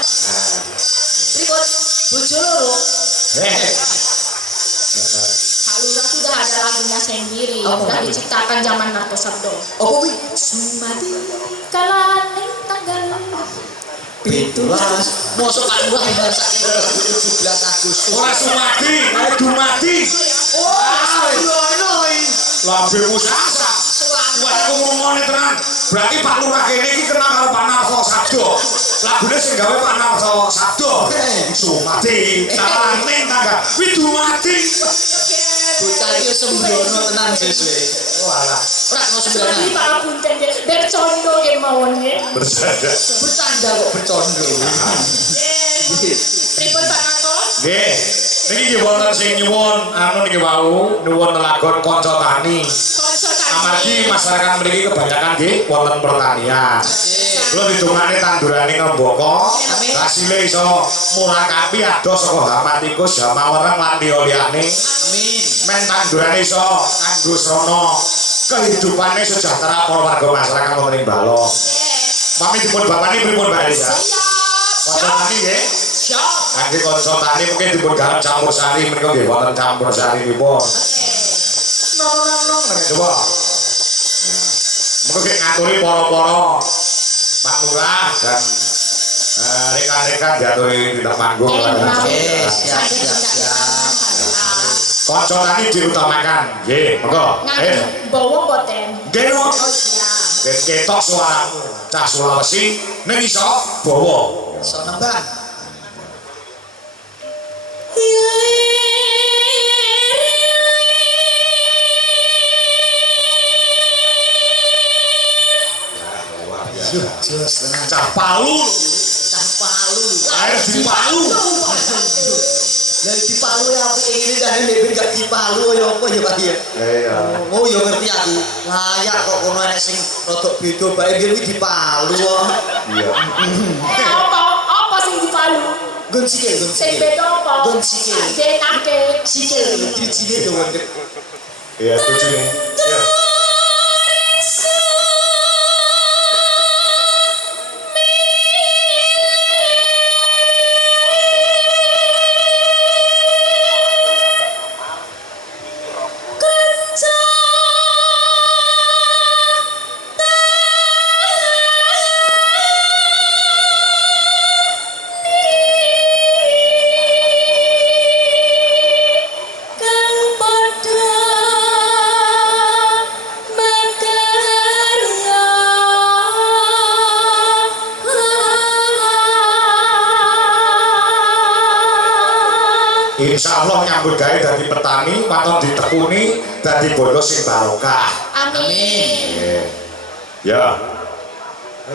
Pripun? Bojo loro. Pak Lurah sudah ada lagunya sendiri yang sudah diciptakan zaman Narto Sabdo. Apa kuwi? Sumadi kalaning tanggal 17. Mosok Pak Lurah ngersake 17 Agustus. Ora Sumadi, Dumadi. Lambe musasa. Wah, aku ngomongane tenan. Berarti Pak Lurah kene iki kenal karo Pak Narto Sabdo. Lagune sing gawe Pak Narto Sabdo. Sumadi, salane tangga. Kuwi Dumadi. Bocah iki sembrono tenan sesuk. Walah, ora ono Jadi sembarangan. para punten bercondo ke mawon ya. Bersada. Bercanda kok bercondo. Pripun Pak Narto? Nggih. Niki nggih wonten sing nyuwun anu niki wau nuwun lelagon kanca tani. Konco tadi. Amargi masyarakat mriki kebanyakan nggih wonten pertanian. Kula didongakne tandurane ngembaka. Amin. Hasile iso murakapi adoh saka hama tikus, hama wereng lan liyane. Amin. Men tandurane iso kanggo srana kehidupane sejahtera para warga masyarakat Wonten Balong. Pamit dipun bapani pripun Mbak Elisa? Kanca tani nggih. Siap. Kangge kanca tani mungkin dipun garap campur sari menika nggih wonten campur sarinipun. Nong coba. Mengko ngaturi para-para Pak Lurah dan rekan-rekan diaturi tindak panggung. Oke, siap. Kanca tani diutamakan. Nggih, monggo. Bawa mboten. Nggih, no. Oh iya. Ben ketok suaramu. Cah Sulawesi ning iso bawa. Iso nembang. Jos tenan. Cah Palu. Cah Palu. Air di Palu. Lah di Palu ya apike ngene dan nek gak di Palu ya apa ya Pak ya. Iya. Oh ya ngerti aku. Layak kok kono enek sing rada beda bae biyen di Palu kok. Iya. Apa sing dipalu? Gun sikil, gun Sing sikil. beda apa? Gun sikil. Jenake. Sikil dijine yo wonten. Iya, setuju nih. Iya. Insyaallah nyambut gawe dadi petani, paton ditekuni dadi bondo sing barokah. Amin. Nggih. Ya.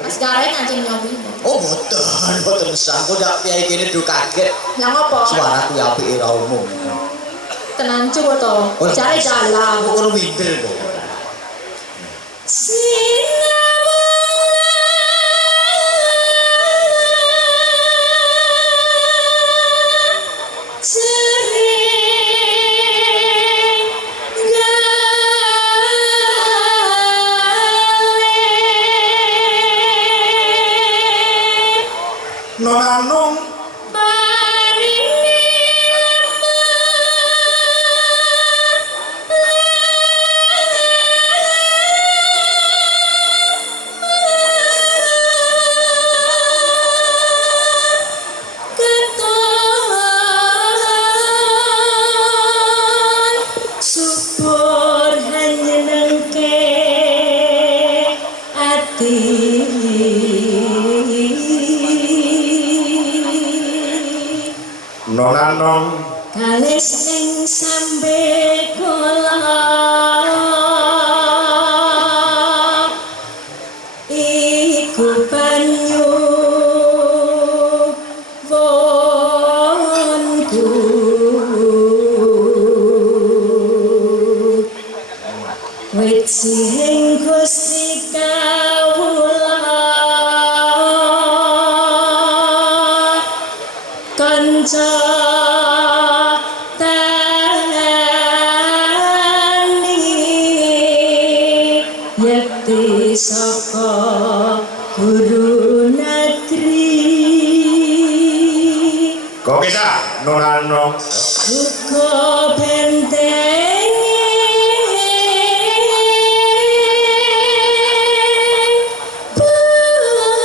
Mas Gareng anjing nyobi. Oh boten sang kok dak piye kene do kaget. Lah ngopo? Suara kuwi apike ra umum. Tenan coba to. Jare dalam. Kok kono minder kok. Nonanung subur hanya nengke ati. nonanung Kalis ing sambe kula iku banyu wonku wit sing Gusti kawula kanca yakti saka guru negeri kok bisa nonanung uga benteng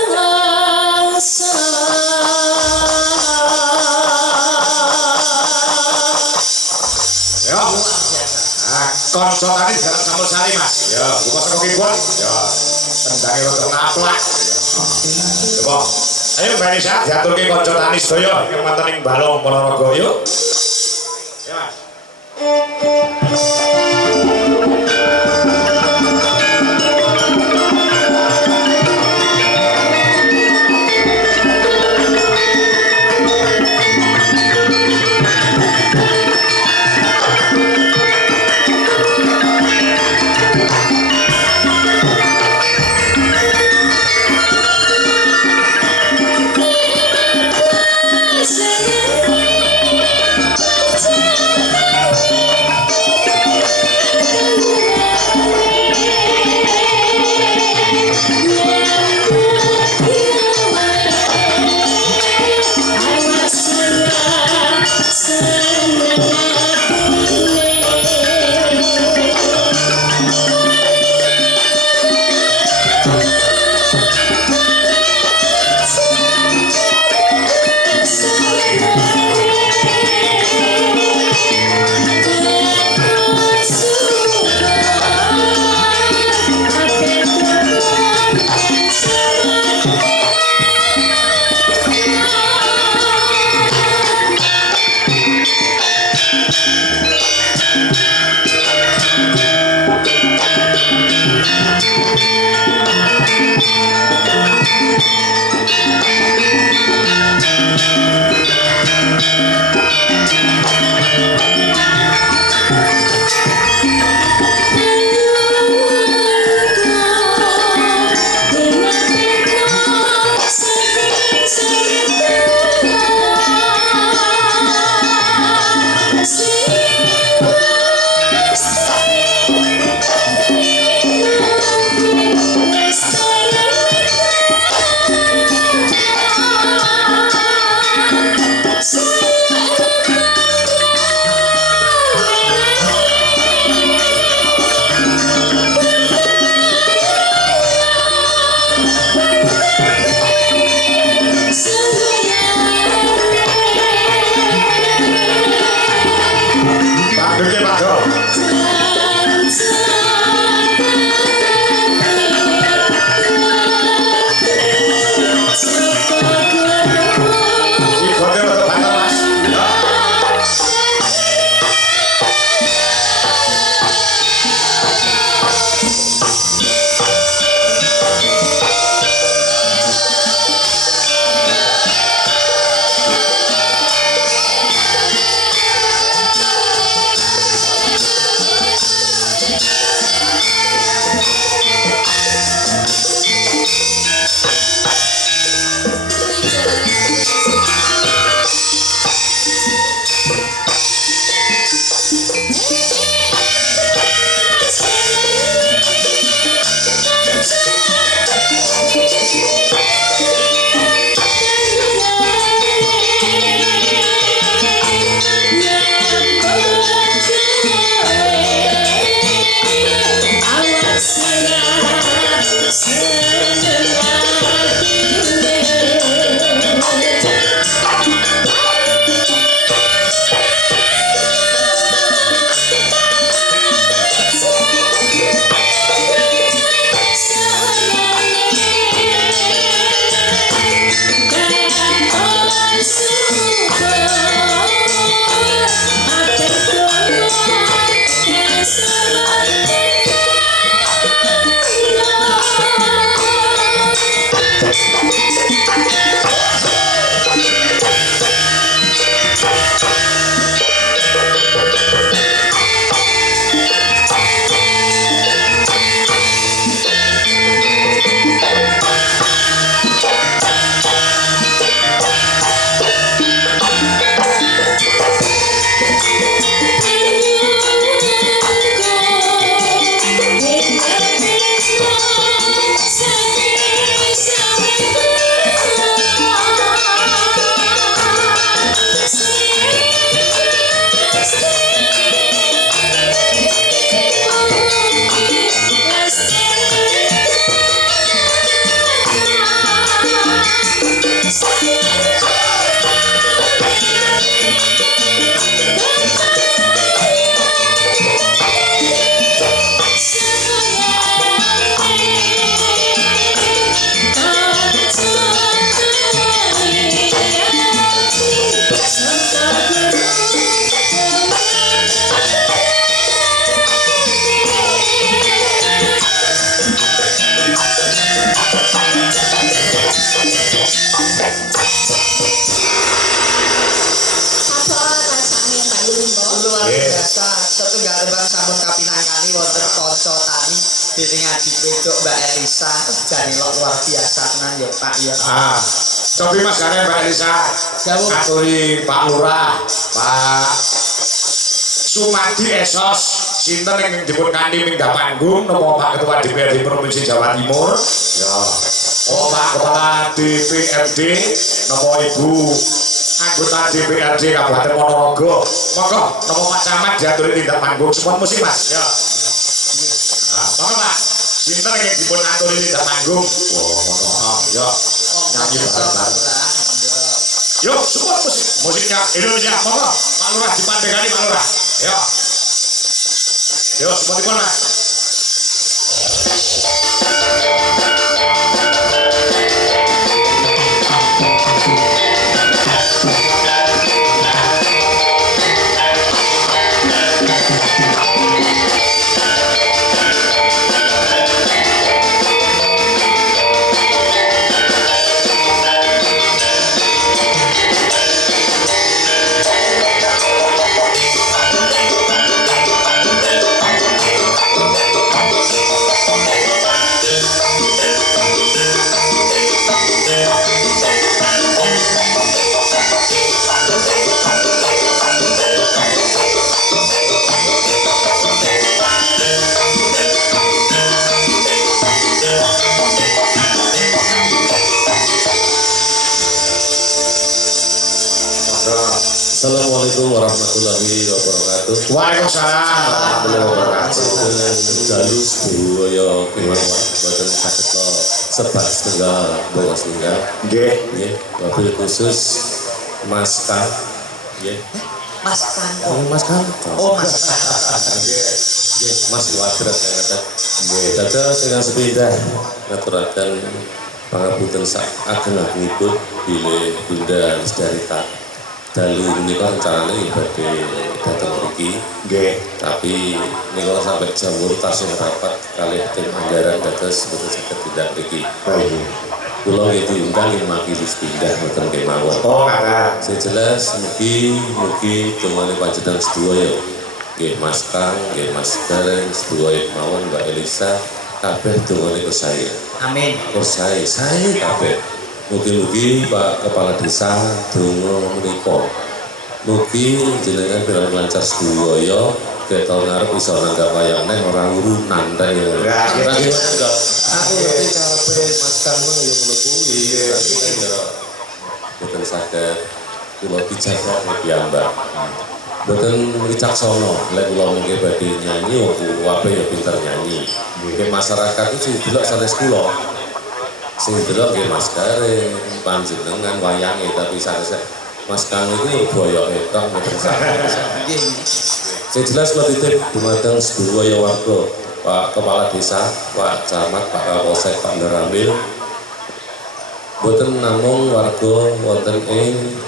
bangsa. ya kanca tani garap campur sari Mas ya buka saka kibon ya tendange rada naplak coba ayo Mbak Nisa diaturke kanca tani sedaya ing wonten ing Balong Ponorogo yuk ya Mas Dene ngaji wedok Mbak Elisa janelok luar biasa tenan ya Pak ya. Cobi Mas Gane Mbak Elisa. Jawab. Ngaturi Pak Lurah, Pak Sumadi Esos, sinten yang jemput kanthi minggat panggung napa Pak Ketua DPRD Provinsi Jawa Timur? Ya. Oh Pak Kepala DPRD napa Ibu anggota DPRD Kabupaten Ponorogo. Monggo napa Pak Camat diaturi tindak panggung semua musik Mas. Ya. Nah, monggo Pak. Sinten yang dipun aturi tindak panggung? Oh, ya. Nyanyi bareng-bareng. Yuk, semua musiknya Indonesia, monggo. Pak Lurah dipandegani Pak Lurah. Ayo. Yuk, semua dipun Mas. Assalamualaikum warahmatullahi wabarakatuh. Waalaikumsalam warahmatullahi wabarakatuh. Dalu sedaya kemawon boten saged sebat setunggal boros setunggal. Nggih. Nggih, wabil khusus Mas Kang. Nggih. Mas Kanto. Mas Kang. Oh Mas Nggih, Mas Wadrat ngaten. Nggih, dados ingkang sepindah ngaturaken pangapunten sak ageng-agengipun bilih Bunda Lestari dalu menika rencanane badhe dateng mriki Nggih. tapi menika sampai jam 8 tasih rapat kalih tim anggaran dados boten saged tindak mriki. Baik. Kula nggih diundang ing majelis pindah mboten kemawon. Oh, kata. Sing jelas mugi dongane panjenengan sedaya nggih Mas Kang, nggih Mas Gareng sedaya mawon Mbak Elisa kabeh dongane kesaya. Amin. Saya kabeh. Mugi-mugi Pak Kepala Desa donga menika. Mugi jenengan pirang lancar sedaya ketok ngarep iso nanggap wayang neh ora urunan ta ya. Ya, Aku ngerti karepe Mas Kang mah ya ngono kuwi. Boten saged kula bijaksana piyambak. Boten wicaksana lek kula mengke badhe nyanyi wong kuwabe ya pinter nyanyi. Nggih masyarakat itu delok sanes kula. Sing delok nggih Mas Gareng panjenengan wayange tapi sanes Mas Kang itu boyoke tok mboten saged. Sing jelas kula titip dumateng sedaya warga, Pak Kepala Desa, Pak Camat, Pak Kapolsek, Pak Neramil. Boten namung warga wonten ing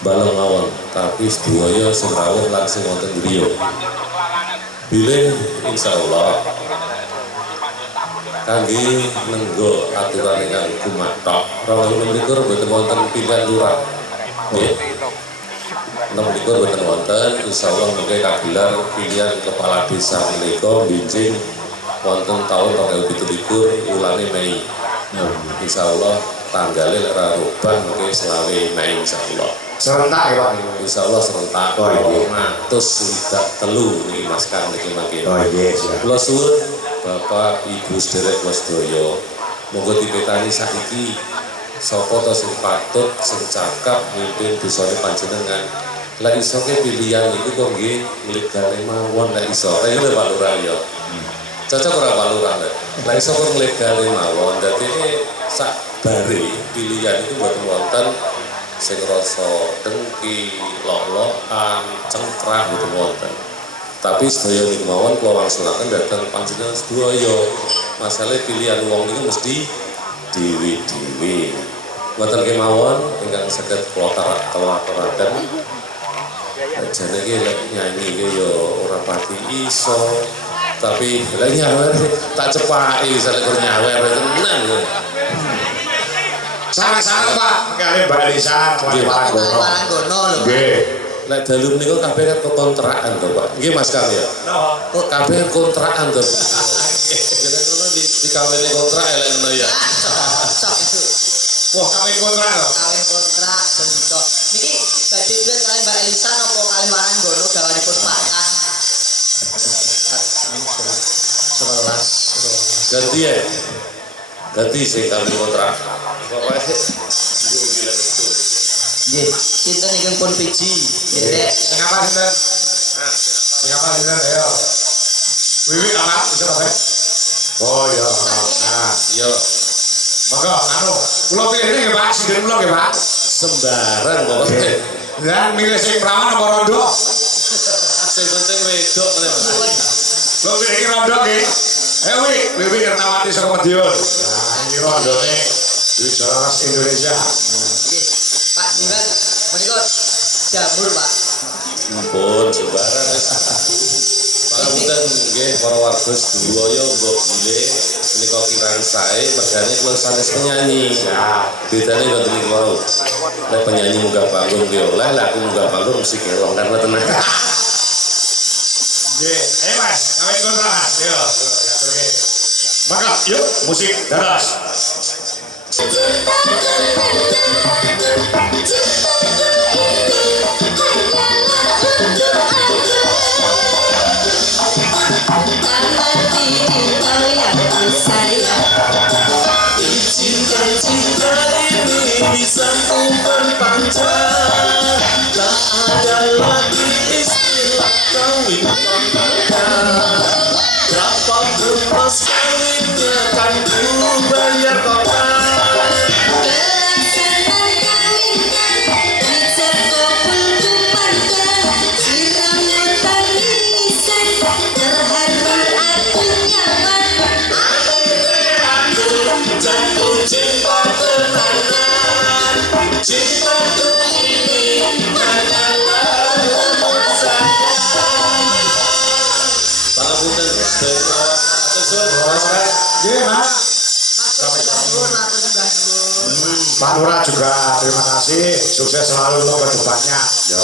Balongawan, tapi sedaya sing rawuh lan sing wonten griya. Bilih insyaallah kangge nenggo aturan ingkang gumathok. Rawuh menika boten wonten pilihan lurah. Nggih. Menika boten wonten, insyaallah mengke kagelar pilihan kepala desa menika binjing wonten taun 2017 wulane Mei. Insyaallah tanggalé lek ora rubah mengke selawe Mei insyaallah. Serentak ya Pak. Insyaallah serentak. Oh, iya. 203 niki Mas Kang niki mangke. Oh iya, siap. Kula suwun Bapak Ibu sedherek sedaya monggo dipetani saiki sapa to sing patut sing cakap mimpin desane panjenengan. Lek iso ke pilihan iku kok nggih nglegale mawon lek iso. Ayo Pak Lurah ya. Cocok ora Pak Lurah lek. Lek iso kok nglegale mawon dadi sak bare pilihan itu boten wonten sing rasa dengki, lok-lokan, cengkrah boten wonten. Tapi sedaya niku mawon kula wangsunaken dhateng panjenengan sedaya. Masalah pilihan wong niku mesti dewi-dewi. Mboten kemawon ingkang saged kula aturaken. Jane iki lek nyanyi iki ya ora pati iso. Tapi lek nyawer tak cepaki sak nyawer tenan. Sangat-sangat Pak. Kali Mbak Elisa, Waranggono lho. Nggih. Lek dalu menika kabeh kan kontrakan to, Pak. Nggih Mas Kang ya. Kok kabeh kontrakan to. Jadi ngono dikawini kontrak lek ngono ya. Wah, kawin kontrak lho. Kawin kontrak sendika. Niki badhe duet kali Mbak Elisa napa kali Waran Gono gawanipun makan. 11. Ganti ya. Ganti sing kawin kontrak. Pokoke Nggih, sinten iki pun biji. Nggih, Dek. Sing apa sinten? Sing apa sinten ayo. Wiwi apa bisa apa? Oh iya. Nah, yo maka anu, kula pilih nggih Pak, sinten kula nggih Pak. sembarang pokoke. Dan milih sing prawan apa rondo? Sing penting wedok ngene. Kula pilih iki rondo nggih. Wiwi Ernawati saka Madiun. Nah, ini rondone Dewi Jalaras Indonesia. Nggih. Pak Jiwan menika jamur, Pak. Ampun sembarang wis. Pangapunten nggih para warga sedaya mbok bilih menika kirang sae mergane kula sanes penyanyi. Ya. Bedane ngoten niku wau. Nek penyanyi munggah panggung ki oleh, lek aku munggah panggung mesti kelong karena tenang. Nggih, Mas, kawin kontrak Mas. Yo, diaturke. Maka yuk musik dadas. Cinta ini bisa berpanjang, tak ada lagi istilah kawin kontrak. Berapapun mas kawinnya kan ku bayar total. Jatuh cinta tenanan, cintaku ini hanyalah umur saja. Pangapunten sedaya atur suwun. Nggih, Mas. Matur nuwun. Pak Lurah juga terima kasih, sukses selalu untuk kedepannya. Yo,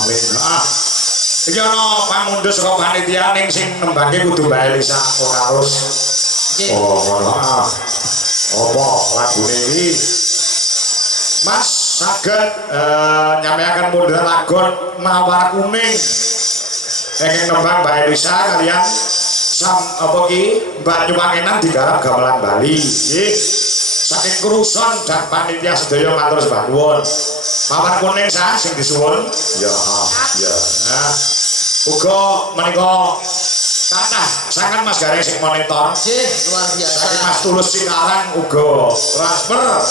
amin. Iki ana pamundhut saka panitia ning sing nembangke kudu Mbak Elisa Okarus. Nggih. Oh, ngono. Apa lagune iki? Mas saged nyampeaken mundhut lagon Mawar Kuning. Ingin nembang Mbak Elisa kalian apa ki Mbak Nyuwangenan digarap gamelan Bali. Nggih. Saking Kruson dan panitia sedaya matur sembah nuwun. Mawar Kuning sing disuwun. Ya, ya. Nah, uga menika kathah sangat Mas Gareng sing monitor. Nggih, luar biasa. Saking Mas Tulus Cikarang uga transfer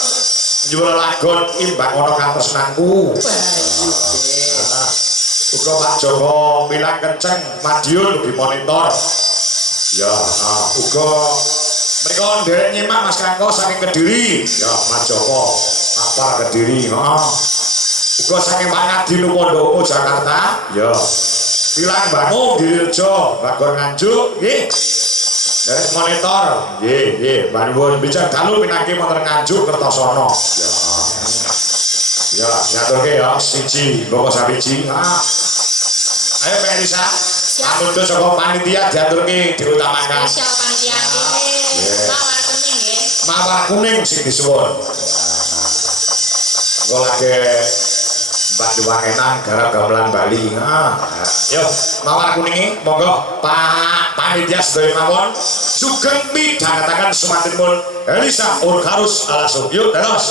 jual lagon imbang ana katresnanku. Nah, uga Pak Joko Milang Kenceng Madiun di monitor. Ya, uga mereka nderek nyimak Mas Kangko saking Kediri. Ya, Mas Joko apa Kediri. Uga saking Pak Nadine Pondoko Jakarta. Ya. Pilang Bangung Giljo, Bagor Nganjuk, nggih. Dari monitor, nggih, Mbak Nuwun bijak dalu pinangki wonten Nganjuk Kertosono. Ya. Ya, nyaturke ya siji, mboko sabiji. Ayo Mbak Elisa. Amundur saka panitia diaturke diutamakan. Spesial panitia nggih. Mawar kuning nggih. Mawar Kuning sing disuwun. Engko lagi Mbak Nyuwangenan garap gamelan Bali. Yo, Mawar Kuning monggo Pak panitia sedaya mawon sugeng midhangetaken semantenipun Elisa Okarus Alasung. Yuk, terus.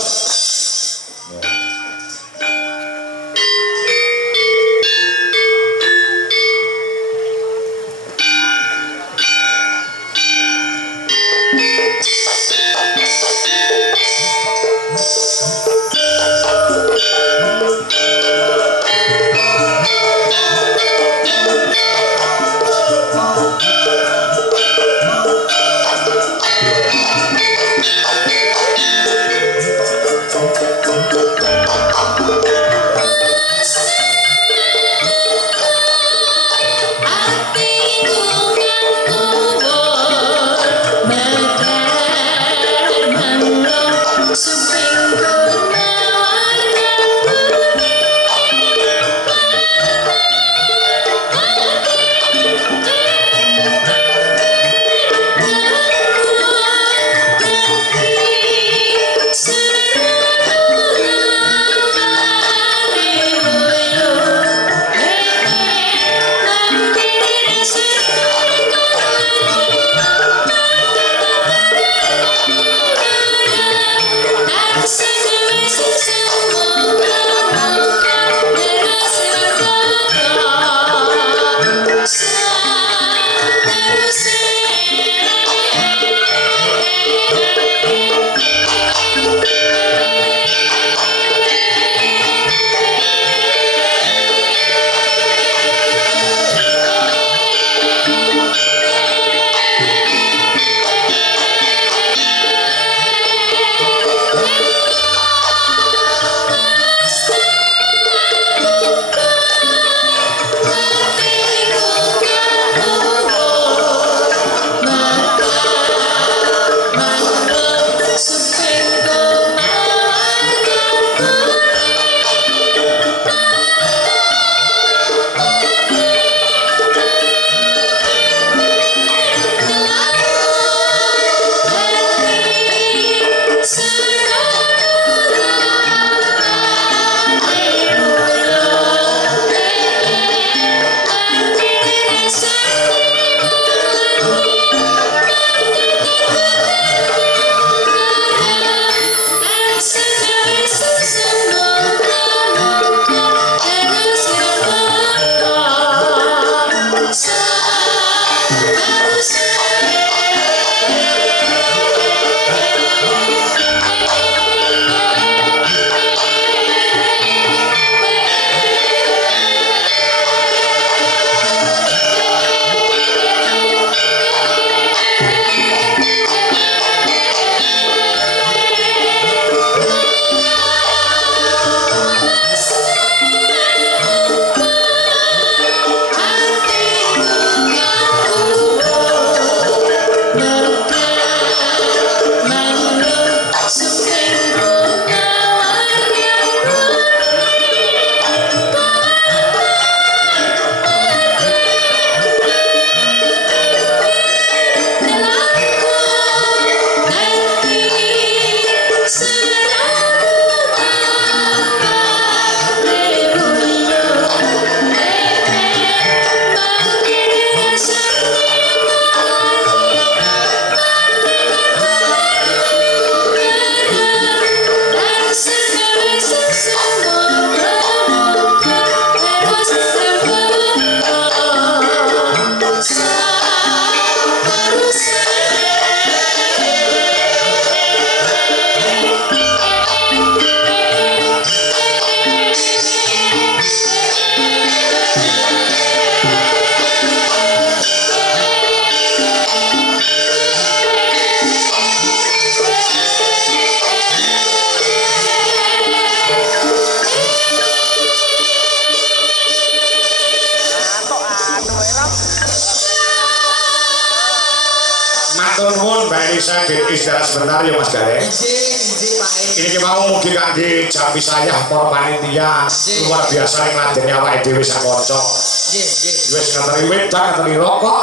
Matur nuwun Mbak Elisa istirahat sebentar ya Mas Gareng. Iji Pak. Ini mau mugi kangge jampi saya para panitia luar biasa ing ngladeni awake dhewe sak kanca. Nggih. Wis ngateri wedak ngateri rokok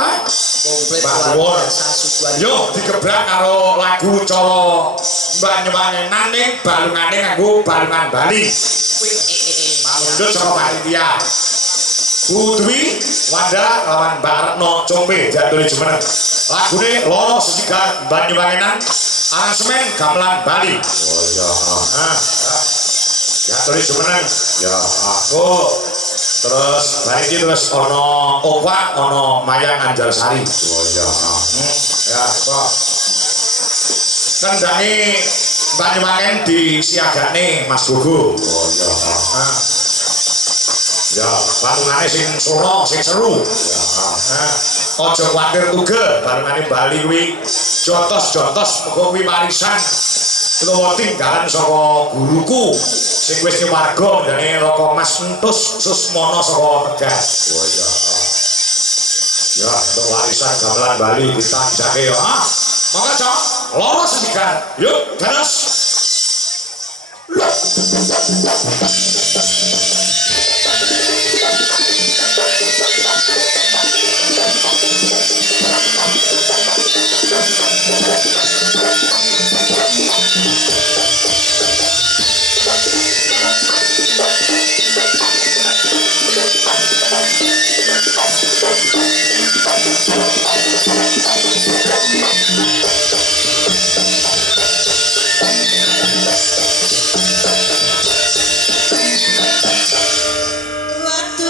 Komplit Mbak luar Nuwun. biasa suguhan. Yo digebrak karo lagu cara Mbak Nyewangenan ning balungane nganggo balungan Bali. Manundut saka panitia. Bu Dwi Wanda lawan Mbak Retno Combe jadule jumeneng. Lagune Loro Sesigar Mbak Nyewangenan aransemen gamelan Bali. Oh iya. Jadule jumeneng. Ya aku terus bariki terus ana Owa ana Mayang Anjalsari. Oh iya. Ya kok kendhange Mbak Nyewangen disiagane Mas Gogo. Oh iya. Ya, balungane sing sono, sing seru. Ya. Aja kuwatir tugel, balungane Bali kuwi jotos-jotos muga kuwi warisan utawa tinggalan saka guruku sing wis nyuwarga ndene Raka Mas Entus Susmono saka Tegal. Oh iya. Ya, untuk warisan gamelan Bali ditanjake ya. Maka Cok, Loro Sesigar. Yuk, ganas. Waktu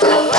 ku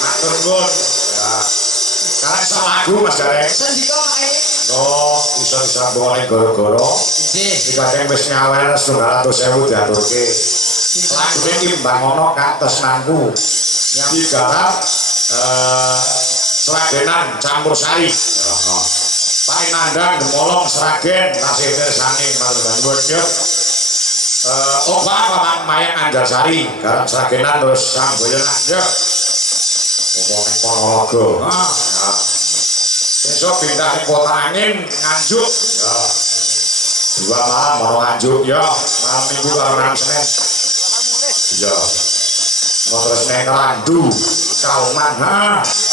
Matur nuwun. Ya. Karek sak lagu Mas Gareng. Sendika Pak. Oh, iso disambungane gara-gara Nggih. dipaceng wis nyawer 700.000 diaturke. Lagune iki mbangono katresnanku. Yang digarap Sragenan campur sari. Heeh. Pak Nandang Demolong Sragen tasih mirsani matur nuwun yo. Opa Paman Mayang Anjarsari garap Sragenan terus Samboyonan yo. Ngomongin Ponorogo. Ya. Besok pindah ke Kota Angin Nganjuk. Ya. 2 malam mau Nganjuk ya. Malam Minggu karo malam Senin. Ya. Mau terus neng Randu Kauman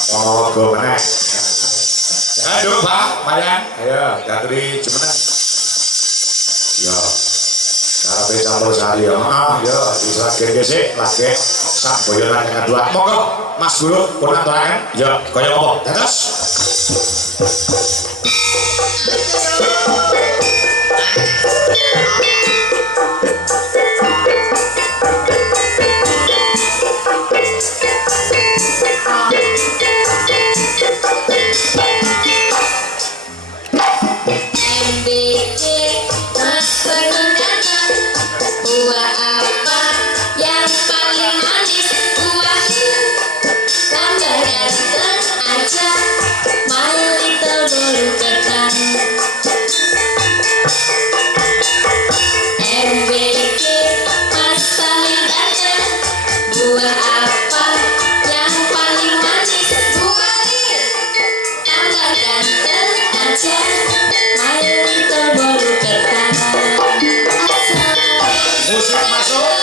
Ponorogo meneh. Aduh Pak Mayang. Ayo jaturi jemeneng. Ya. Karepe campur sari ya. Ya diseragen gesik lagi Samboyonan yang kedua. Monggo Mas Guru pun aturaken. Ya kaya apa? Dados. Buah apa yang paling manis? Buah tambah ganteng aja, my little bolu ketan. MBG Mas paling ganteng. Buah apa yang paling manis? Buah tambah ganteng aja, my little bolu ketan. Musik masuk.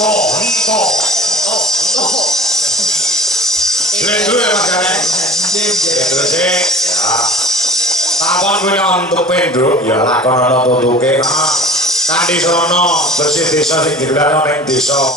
Ento. Slendro ya Mas Gane. Terus ya. Takon kuwi untuk penduk ya lakon ana tutuke. Kandi sono bersih desa sing digelar ning desa.